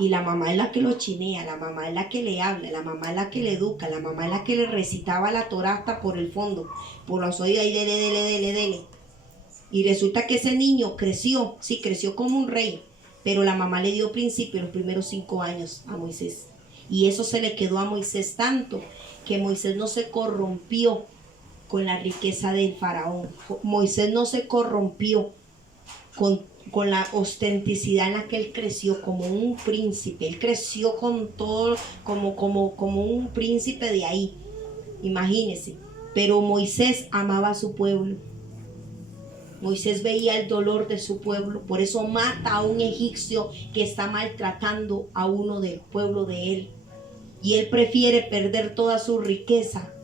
Y la mamá es la que lo chinea, la mamá es la que le habla, la mamá es la que le educa, la mamá es la que le recitaba la Torá hasta por el fondo, por los oídos, y dele. Y resulta que ese niño creció, sí, creció como un rey, pero la mamá le dio principio los primeros 5 años a Moisés. Y eso se le quedó a Moisés tanto que Moisés no se corrompió con la riqueza del faraón. Moisés no se corrompió con la ostenticidad en la que él creció como un príncipe. Él creció con todo como un príncipe de ahí, imagínense. Pero Moisés amaba a su pueblo. Moisés veía el dolor de su pueblo, por eso mata a un egipcio que está maltratando a uno del pueblo de él. Y él prefiere perder toda su riqueza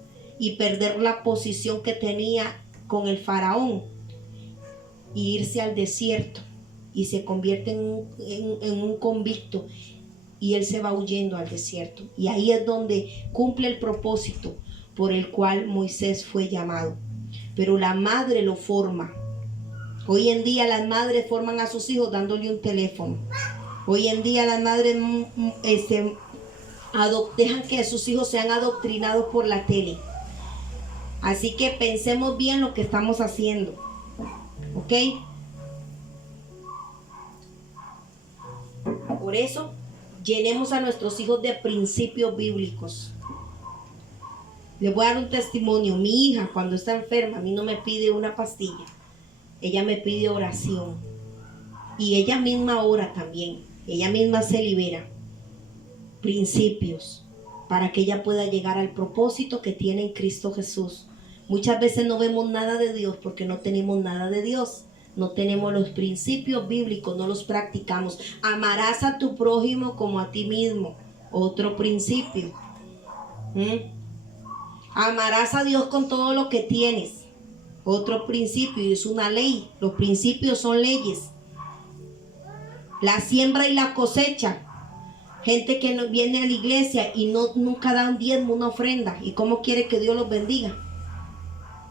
y perder la posición que tenía con el faraón e irse al desierto, y se convierte en un convicto, y él se va huyendo al desierto. Y ahí es donde cumple el propósito por el cual Moisés fue llamado. Pero la madre lo forma. Hoy en día las madres forman a sus hijos dándole un teléfono. Hoy en día las madres dejan que sus hijos sean adoctrinados por la tele. Así que pensemos bien lo que estamos haciendo, ¿ok? Por eso, llenemos a nuestros hijos de principios bíblicos. Les voy a dar un testimonio. Mi hija, cuando está enferma, a mí no me pide una pastilla. Ella me pide oración. Y ella misma ora también. Ella misma se libera. Principios para que ella pueda llegar al propósito que tiene en Cristo Jesús. Muchas veces no vemos nada de Dios porque no tenemos nada de Dios. No tenemos los principios bíblicos, no los practicamos. Amarás a tu prójimo como a ti mismo. Otro principio. Amarás a Dios con todo lo que tienes. Otro principio, y es una ley. Los principios son leyes. La siembra y la cosecha. Gente que no viene a la iglesia y nunca da un diezmo, una ofrenda. ¿Y cómo quiere que Dios los bendiga?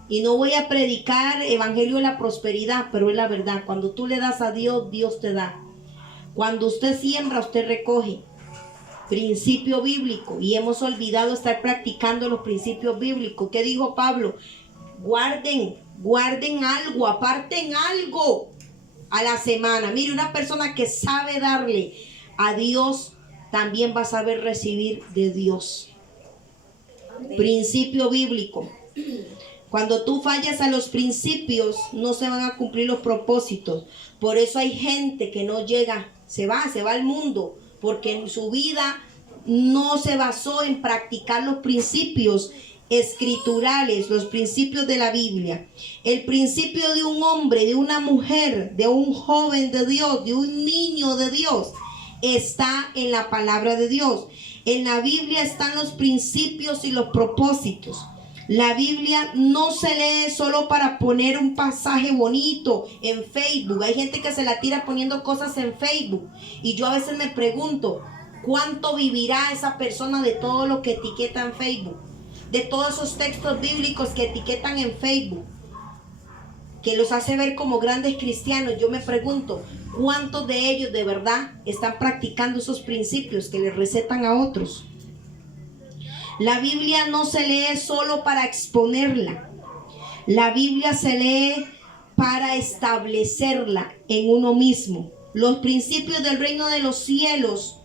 Y no voy a predicar evangelio de la prosperidad, pero es la verdad. Cuando tú le das a Dios, Dios te da. Cuando usted siembra, usted recoge. Principio bíblico. Y hemos olvidado estar practicando los principios bíblicos. ¿Qué dijo Pablo? Guarden algo, aparten algo a la semana. Mire, una persona que sabe darle a Dios, también va a saber recibir de Dios. Principio bíblico. Cuando tú fallas a los principios, no se van a cumplir los propósitos. Por eso hay gente que no llega, se va al mundo, porque en su vida no se basó en practicar los principios escriturales, los principios de la Biblia. El principio de un hombre, de una mujer, de un joven de Dios, de un niño de Dios, está en la palabra de Dios. En la Biblia están los principios y los propósitos. La Biblia no se lee solo para poner un pasaje bonito en Facebook. Hay gente que se la tira poniendo cosas en Facebook. Y yo a veces me pregunto, ¿cuánto vivirá esa persona de todo lo que etiqueta en Facebook? De todos esos textos bíblicos que etiquetan en Facebook, que los hace ver como grandes cristianos. Yo me pregunto, ¿cuántos de ellos de verdad están practicando esos principios que les recetan a otros? La Biblia no se lee solo para exponerla. La Biblia se lee para establecerla en uno mismo. Los principios del reino de los cielos,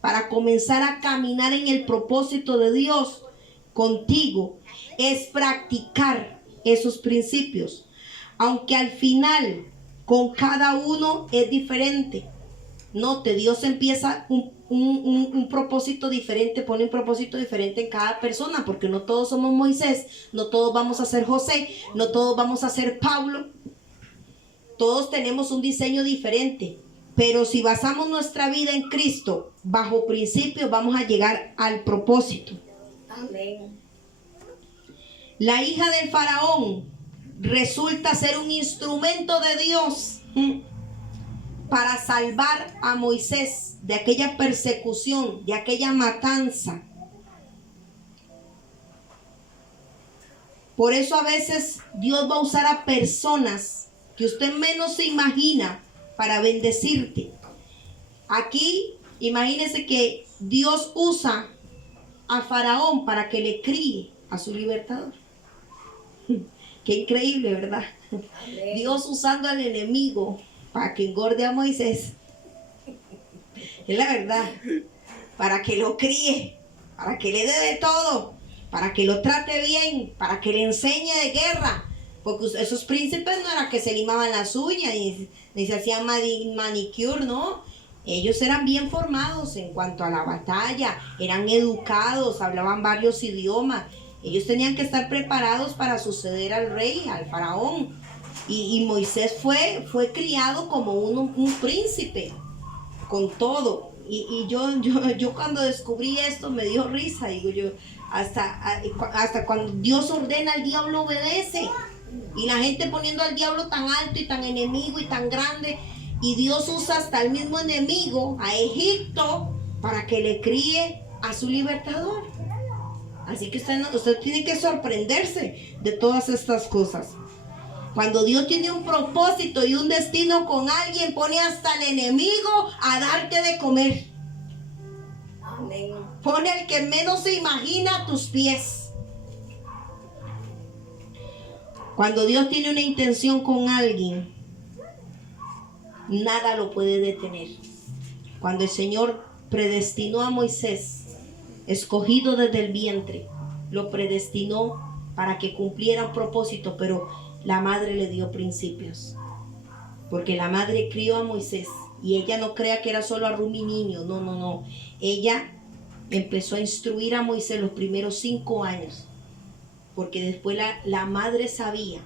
para comenzar a caminar en el propósito de Dios contigo, es practicar esos principios. Aunque al final con cada uno es diferente. Note, Dios empieza un propósito diferente, pone un propósito diferente en cada persona, porque no todos somos Moisés, no todos vamos a ser José, no todos vamos a ser Pablo. Todos tenemos un diseño diferente, pero si basamos nuestra vida en Cristo bajo principios, vamos a llegar al propósito. Amén. La hija del faraón resulta ser un instrumento de Dios para salvar a Moisés de aquella persecución, de aquella matanza. Por eso a veces Dios va a usar a personas que usted menos se imagina para bendecirte. Aquí, imagínese que Dios usa a Faraón para que le críe a su libertador. Qué increíble, ¿verdad? Amén. Dios usando al enemigo para que engorde a Moisés. Es la verdad. Para que lo críe, para que le dé de todo, para que lo trate bien, para que le enseñe de guerra. Porque esos príncipes no era que se limaban las uñas ni se hacían manicure, no. Ellos eran bien formados en cuanto a la batalla, eran educados, hablaban varios idiomas. Ellos tenían que estar preparados para suceder al rey, al faraón. Y Moisés fue criado como un príncipe, con todo. Y yo cuando descubrí esto me dio risa. Digo yo, hasta cuando Dios ordena, el diablo obedece. Y la gente poniendo al diablo tan alto y tan enemigo y tan grande. Y Dios usa hasta el mismo enemigo, a Egipto, para que le críe a su libertador. Así que usted tiene que sorprenderse de todas estas cosas. Cuando Dios tiene un propósito y un destino con alguien, pone hasta el enemigo a darte de comer. Amén. Pone al que menos se imagina a tus pies. Cuando Dios tiene una intención con alguien, nada lo puede detener. Cuando el Señor predestinó a Moisés, escogido desde el vientre, lo predestinó para que cumpliera un propósito, pero la madre le dio principios, porque la madre crió a Moisés. Y ella no crea que era solo a Rumi niño, no. Ella empezó a instruir a Moisés los primeros 5 años, porque después la madre sabía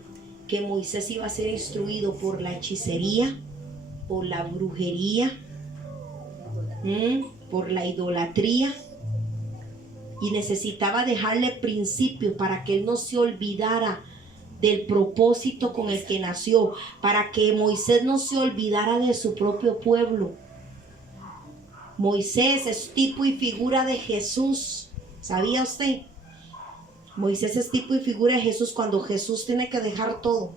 que Moisés iba a ser instruido por la hechicería, por la brujería, por la idolatría, y necesitaba dejarle principios para que él no se olvidara del propósito con el que nació, para que Moisés no se olvidara de su propio pueblo. Moisés es tipo y figura de Jesús. ¿Sabía usted? Moisés es tipo y figura de Jesús, cuando Jesús tiene que dejar todo,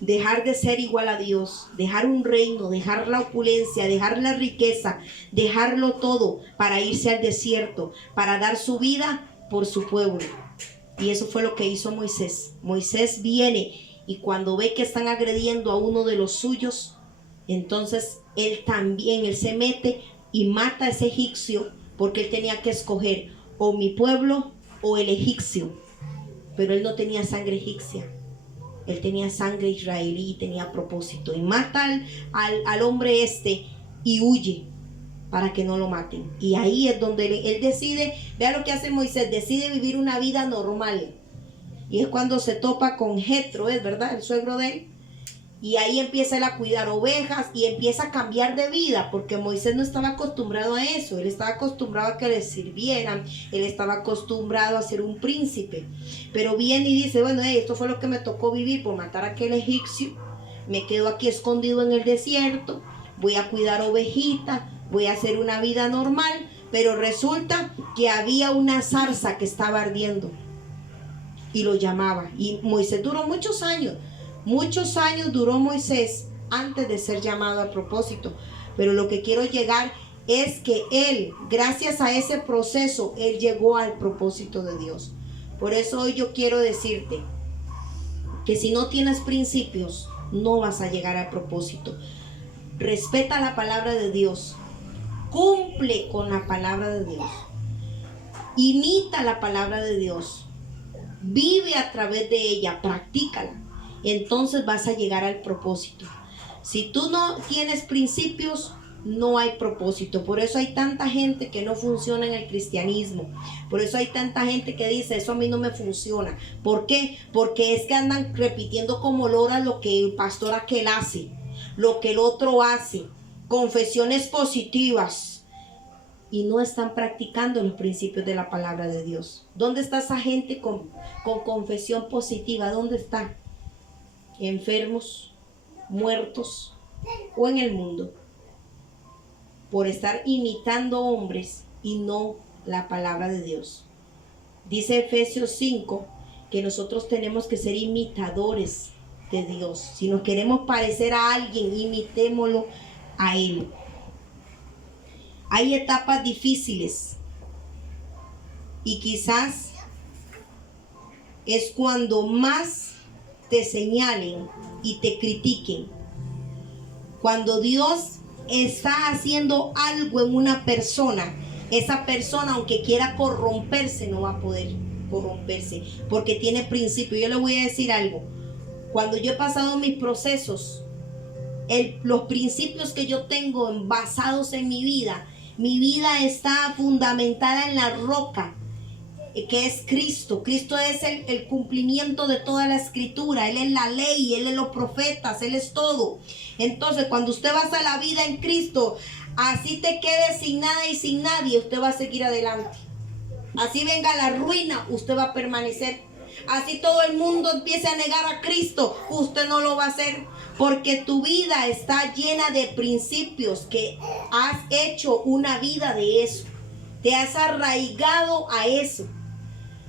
dejar de ser igual a Dios, dejar un reino, dejar la opulencia, dejar la riqueza, dejarlo todo para irse al desierto, para dar su vida por su pueblo. Y eso fue lo que hizo Moisés. Moisés viene y cuando ve que están agrediendo a uno de los suyos, entonces él se mete y mata a ese egipcio, porque él tenía que escoger o mi pueblo o el egipcio. Pero él no tenía sangre egipcia, él tenía sangre israelí y tenía propósito. Y mata al hombre y huye para que no lo maten. Y ahí es donde él decide, vea lo que hace Moisés, decide vivir una vida normal. Y es cuando se topa con Jetro, es verdad, el suegro de él. Y ahí empieza él a cuidar ovejas y empieza a cambiar de vida, porque Moisés no estaba acostumbrado a eso. Él estaba acostumbrado a que le sirvieran, él estaba acostumbrado a ser un príncipe. Pero viene y dice, bueno, esto fue lo que me tocó vivir por matar a aquel egipcio. Me quedo aquí escondido en el desierto, voy a cuidar ovejitas, voy a hacer una vida normal. Pero resulta que había una zarza que estaba ardiendo y lo llamaba. Y Moisés duró muchos años duró Moisés antes de ser llamado al propósito. Pero lo que quiero llegar es que él, gracias a ese proceso, él llegó al propósito de Dios. Por eso hoy yo quiero decirte que si no tienes principios, no vas a llegar al propósito. Respeta la palabra de Dios, cumple con la palabra de Dios, imita la palabra de Dios, vive a través de ella, practícala. Entonces vas a llegar al propósito. Si tú no tienes principios, no hay propósito. Por eso hay tanta gente que no funciona en el cristianismo. Por eso hay tanta gente que dice, eso a mí no me funciona. ¿Por qué? Porque es que andan repitiendo como lora lo que el pastor aquel hace, lo que el otro hace, confesiones positivas, y no están practicando los principios de la palabra de Dios. ¿Dónde está esa gente con confesión positiva? ¿Dónde está? Enfermos, muertos o en el mundo, por estar imitando hombres y no la palabra de Dios. Dice Efesios 5 que nosotros tenemos que ser imitadores de Dios. Si nos queremos parecer a alguien, imitémoslo a Él. Hay etapas difíciles y quizás es cuando más te señalen y te critiquen. Cuando Dios está haciendo algo en una persona, esa persona, aunque quiera corromperse, no va a poder corromperse porque tiene principio. Yo le voy a decir algo. Cuando yo he pasado mis procesos, los principios que yo tengo basados en mi vida está fundamentada en la roca, que es Cristo. Cristo es el cumplimiento de toda la escritura. Él es la ley, Él es los profetas, Él es todo. Entonces, cuando usted basa la vida en Cristo, así te quede sin nada y sin nadie, usted va a seguir adelante. Así venga la ruina, usted va a permanecer. Así todo el mundo empiece a negar a Cristo, usted no lo va a hacer, porque tu vida está llena de principios, que has hecho una vida de eso, te has arraigado a eso.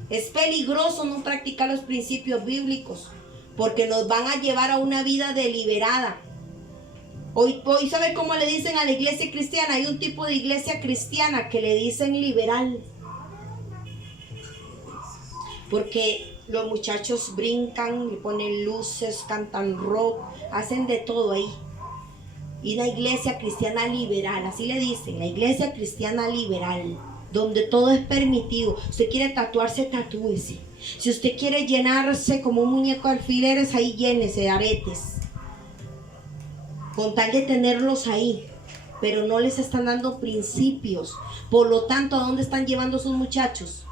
Es peligroso no practicar los principios bíblicos, porque nos van a llevar a una vida deliberada. Hoy ¿sabe cómo le dicen a la iglesia cristiana? Hay un tipo de iglesia cristiana que le dicen liberal, porque los muchachos brincan, le ponen luces, cantan rock, hacen de todo ahí. Y la iglesia cristiana liberal, así le dicen, la iglesia cristiana liberal, donde todo es permitido. Usted quiere tatuarse, tatúese. Si usted quiere llenarse como un muñeco de alfileres, ahí llénese de aretes, con tal de tenerlos ahí. Pero no les están dando principios. Por lo tanto, ¿a dónde están llevando sus muchachos?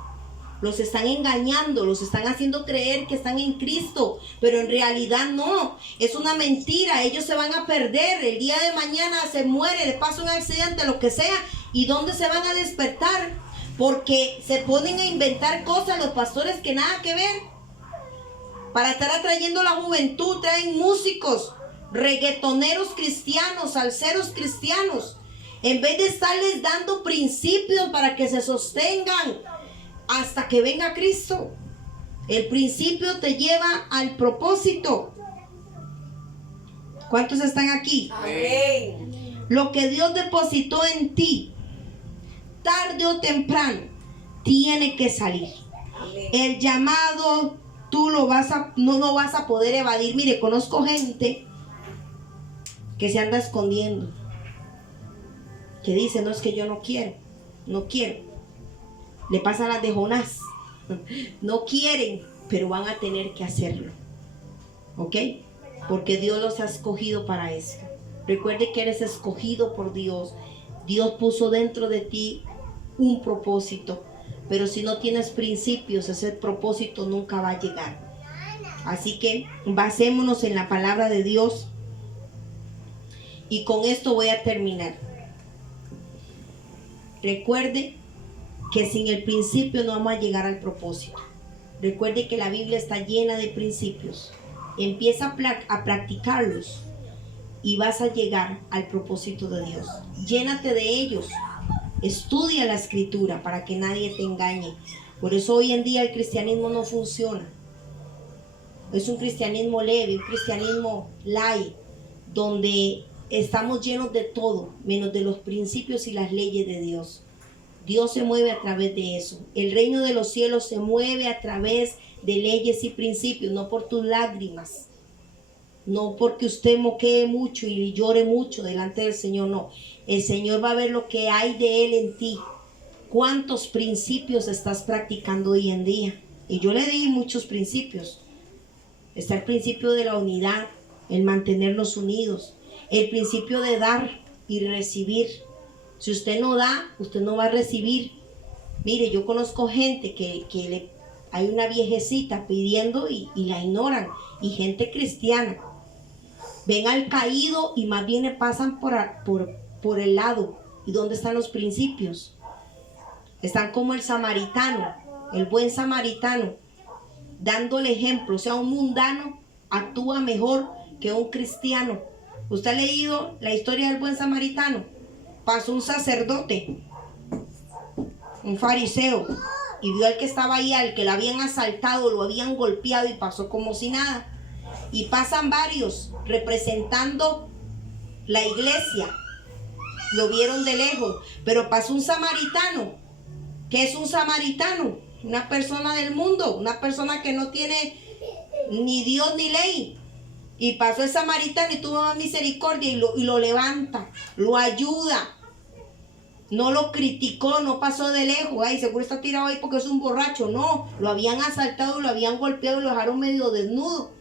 Los están engañando, los están haciendo creer que están en Cristo, pero en realidad no, es una mentira. Ellos se van a perder, el día de mañana se muere, le pasa un accidente, lo que sea, ¿y dónde se van a despertar? Porque se ponen a inventar cosas los pastores que nada que ver, para estar atrayendo a la juventud. Traen músicos, reggaetoneros cristianos, salseros cristianos, en vez de estarles dando principios para que se sostengan hasta que venga Cristo. El principio te lleva al propósito. ¿Cuántos están aquí? Amén. Lo que Dios depositó en ti, tarde o temprano, tiene que salir. Amén. El llamado tú no lo vas a poder evadir. Mire, conozco gente que se anda escondiendo, que dice, no, es que yo no quiero. Le pasa a las de Jonás. No quieren, pero van a tener que hacerlo. ¿Ok? Porque Dios los ha escogido para esto. Recuerde que eres escogido por Dios. Dios puso dentro de ti un propósito. Pero si no tienes principios, ese propósito nunca va a llegar. Así que basémonos en la palabra de Dios. Y con esto voy a terminar. Recuerde que sin el principio no vamos a llegar al propósito. Recuerde que la Biblia está llena de principios. Empieza a practicarlos y vas a llegar al propósito de Dios. Llénate de ellos. Estudia la escritura para que nadie te engañe. Por eso hoy en día el cristianismo no funciona. Es un cristianismo leve, un cristianismo light, donde estamos llenos de todo, menos de los principios y las leyes de Dios. Dios se mueve a través de eso. El reino de los cielos se mueve a través de leyes y principios, no por tus lágrimas, no porque usted moquee mucho y llore mucho delante del Señor, no. El Señor va a ver lo que hay de Él en ti. ¿Cuántos principios estás practicando hoy en día? Y yo le di muchos principios. Está el principio de la unidad, el mantenernos unidos, el principio de dar y recibir. Si usted no da, usted no va a recibir. Mire, yo conozco gente que hay una viejecita pidiendo y la ignoran. Y gente cristiana. Ven al caído y más bien le pasan por el lado. ¿Y dónde están los principios? Están como el samaritano, el buen samaritano, dándole ejemplo. O sea, un mundano actúa mejor que un cristiano. ¿Usted ha leído la historia del buen samaritano? Pasó un sacerdote, un fariseo, y vio al que estaba ahí, al que lo habían asaltado, lo habían golpeado y pasó como si nada. Y pasan varios representando la iglesia, lo vieron de lejos, pero pasó un samaritano. ¿Qué es un samaritano? Una persona del mundo, una persona que no tiene ni Dios ni ley. Y pasó el samaritano y tuvo más misericordia y lo levanta, lo ayuda. No lo criticó, no pasó de lejos. Ay, seguro está tirado ahí porque es un borracho. No, lo habían asaltado, lo habían golpeado y lo dejaron medio desnudo.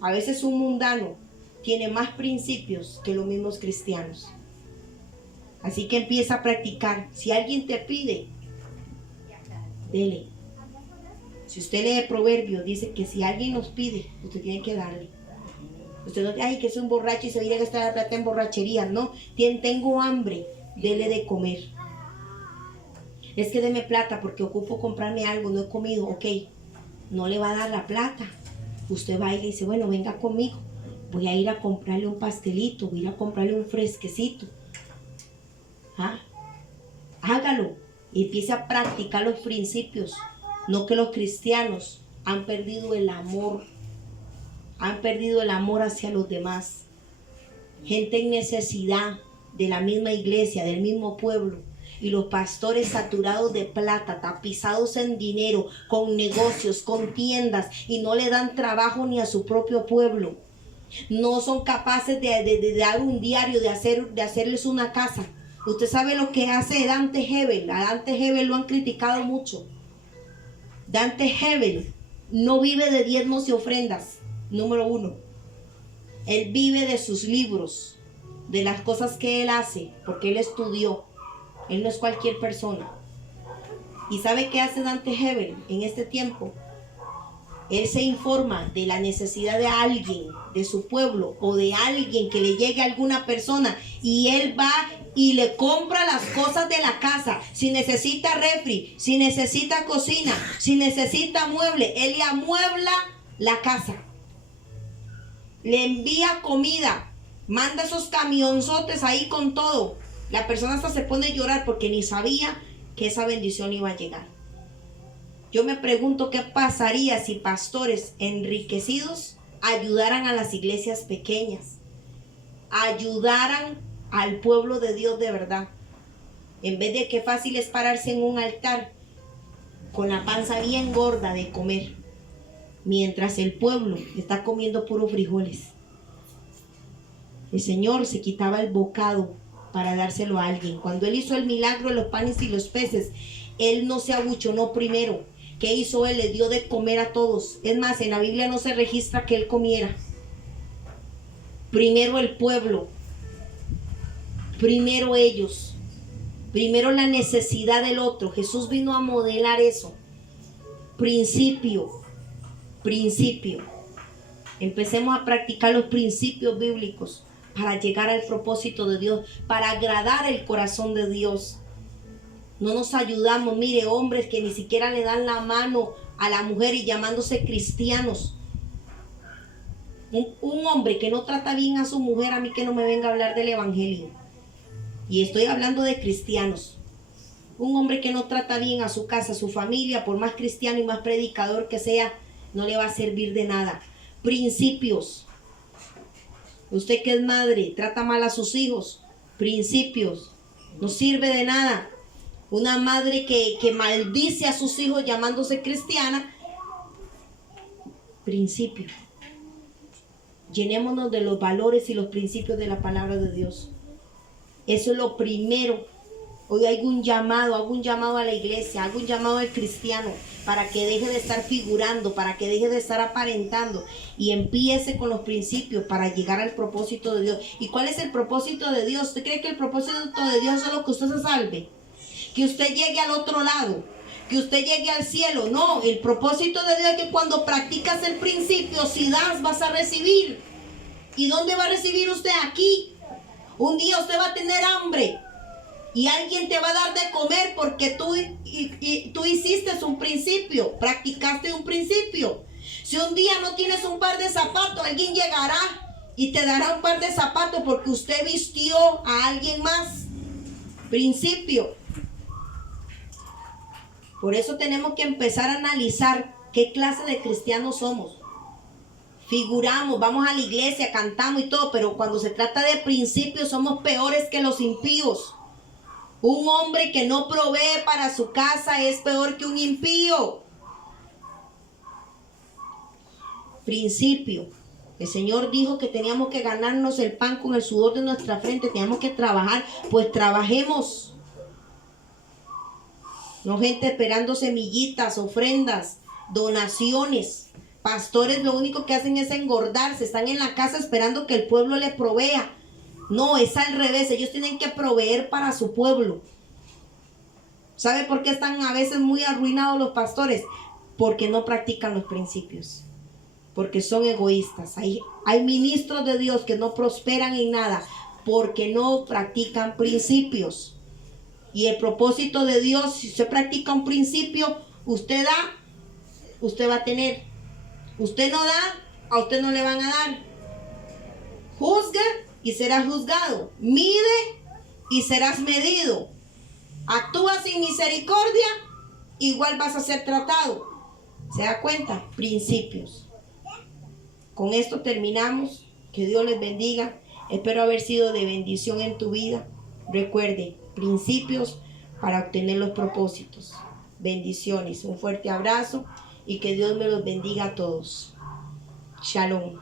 A veces un mundano tiene más principios que los mismos cristianos. Así que empieza a practicar. Si alguien te pide, dele. Si usted lee Proverbios, dice que si alguien nos pide, usted tiene que darle. Usted no dice, ay, que es un borracho y se viene a gastar la plata en borrachería. No, tengo hambre, dele de comer. Es que deme plata porque ocupo comprarme algo, no he comido. Ok, no le va a dar la plata. Usted va y le dice, bueno, venga conmigo. Voy a ir a comprarle un pastelito, voy a ir a comprarle un fresquecito. ¿Ah? Hágalo y empiece a practicar los principios. No que los cristianos han perdido el amor. Han perdido el amor hacia los demás. Gente en necesidad de la misma iglesia, del mismo pueblo. Y los pastores saturados de plata, tapizados en dinero, con negocios, con tiendas. Y no le dan trabajo ni a su propio pueblo. No son capaces de dar un diario, de hacerles una casa. Usted sabe lo que hace Dante Gebel. A Dante Gebel lo han criticado mucho. Dante Gebel no vive de diezmos y ofrendas. Número 1. Él vive de sus libros, de las cosas que él hace, porque él estudió. Él no es cualquier persona. ¿Y sabe qué hace Dante Gebel en este tiempo? Él se informa de la necesidad de alguien, de su pueblo, o de alguien que le llegue a alguna persona, y él va y le compra las cosas de la casa. Si necesita refri, si necesita cocina, si necesita mueble, él le amuebla la casa. Le envía comida, manda esos camionzotes ahí con todo. La persona hasta se pone a llorar porque ni sabía que esa bendición iba a llegar. Yo me pregunto qué pasaría si pastores enriquecidos ayudaran a las iglesias pequeñas, ayudaran al pueblo de Dios de verdad. En vez de que fácil es pararse en un altar con la panza bien gorda de comer, mientras el pueblo está comiendo puros frijoles. El Señor se quitaba el bocado para dárselo a alguien. Cuando Él hizo el milagro de los panes y los peces, Él no se abuchonó primero. ¿Qué hizo Él? Le dio de comer a todos. Es más, en la Biblia no se registra que Él comiera. Primero el pueblo, primero ellos, primero la necesidad del otro. Jesús vino a modelar eso. Principio. Empecemos a practicar los principios bíblicos para llegar al propósito de Dios, para agradar el corazón de Dios. No nos ayudamos, mire, hombres que ni siquiera le dan la mano a la mujer y llamándose cristianos. Un hombre que no trata bien a su mujer, a mí que no me venga a hablar del evangelio. Y estoy hablando de cristianos. Un hombre que no trata bien a su casa, a su familia, por más cristiano y más predicador que sea, no le va a servir de nada. Principios. Usted que es madre, trata mal a sus hijos. Principios. No sirve de nada. Una madre que maldice a sus hijos llamándose cristiana. Principios. Llenémonos de los valores y los principios de la palabra de Dios. Eso es lo primero. Hoy hago un llamado a la iglesia, hago un llamado al cristiano para que deje de estar figurando, para que deje de estar aparentando y empiece con los principios para llegar al propósito de Dios. ¿Y cuál es el propósito de Dios? ¿Usted cree que el propósito de Dios es solo que usted se salve? Que usted llegue al otro lado, que usted llegue al cielo. No, el propósito de Dios es que cuando practicas el principio, si das, vas a recibir. ¿Y dónde va a recibir usted? Aquí. Un día usted va a tener hambre y alguien te va a dar de comer porque tú hiciste un principio, practicaste un principio. Si un día no tienes un par de zapatos, alguien llegará y te dará un par de zapatos porque usted vistió a alguien más. Principio. Por eso tenemos que empezar a analizar qué clase de cristianos somos. Figuramos, vamos a la iglesia, cantamos y todo, pero cuando se trata de principios somos peores que los impíos. Un hombre que no provee para su casa es peor que un impío. Principio. El Señor dijo que teníamos que ganarnos el pan con el sudor de nuestra frente, teníamos que trabajar, pues trabajemos. No gente esperando semillitas, ofrendas, donaciones. Pastores lo único que hacen es engordarse, están en la casa esperando que el pueblo les provea. No, es al revés, ellos tienen que proveer para su pueblo. ¿Sabe por qué están a veces muy arruinados los pastores? Porque no practican los principios, porque son egoístas. Hay ministros de Dios que no prosperan en nada porque no practican principios. Y el propósito de Dios, si usted practica un principio, usted da, usted va a tener. Usted no da, a usted no le van a dar. Juzga y serás juzgado. Mide y serás medido. Actúa sin misericordia, igual vas a ser tratado. ¿Se da cuenta? Principios. Con esto terminamos. Que Dios les bendiga. Espero haber sido de bendición en tu vida. Recuerde, principios para obtener los propósitos. Bendiciones. Un fuerte abrazo y que Dios me los bendiga a todos. Shalom.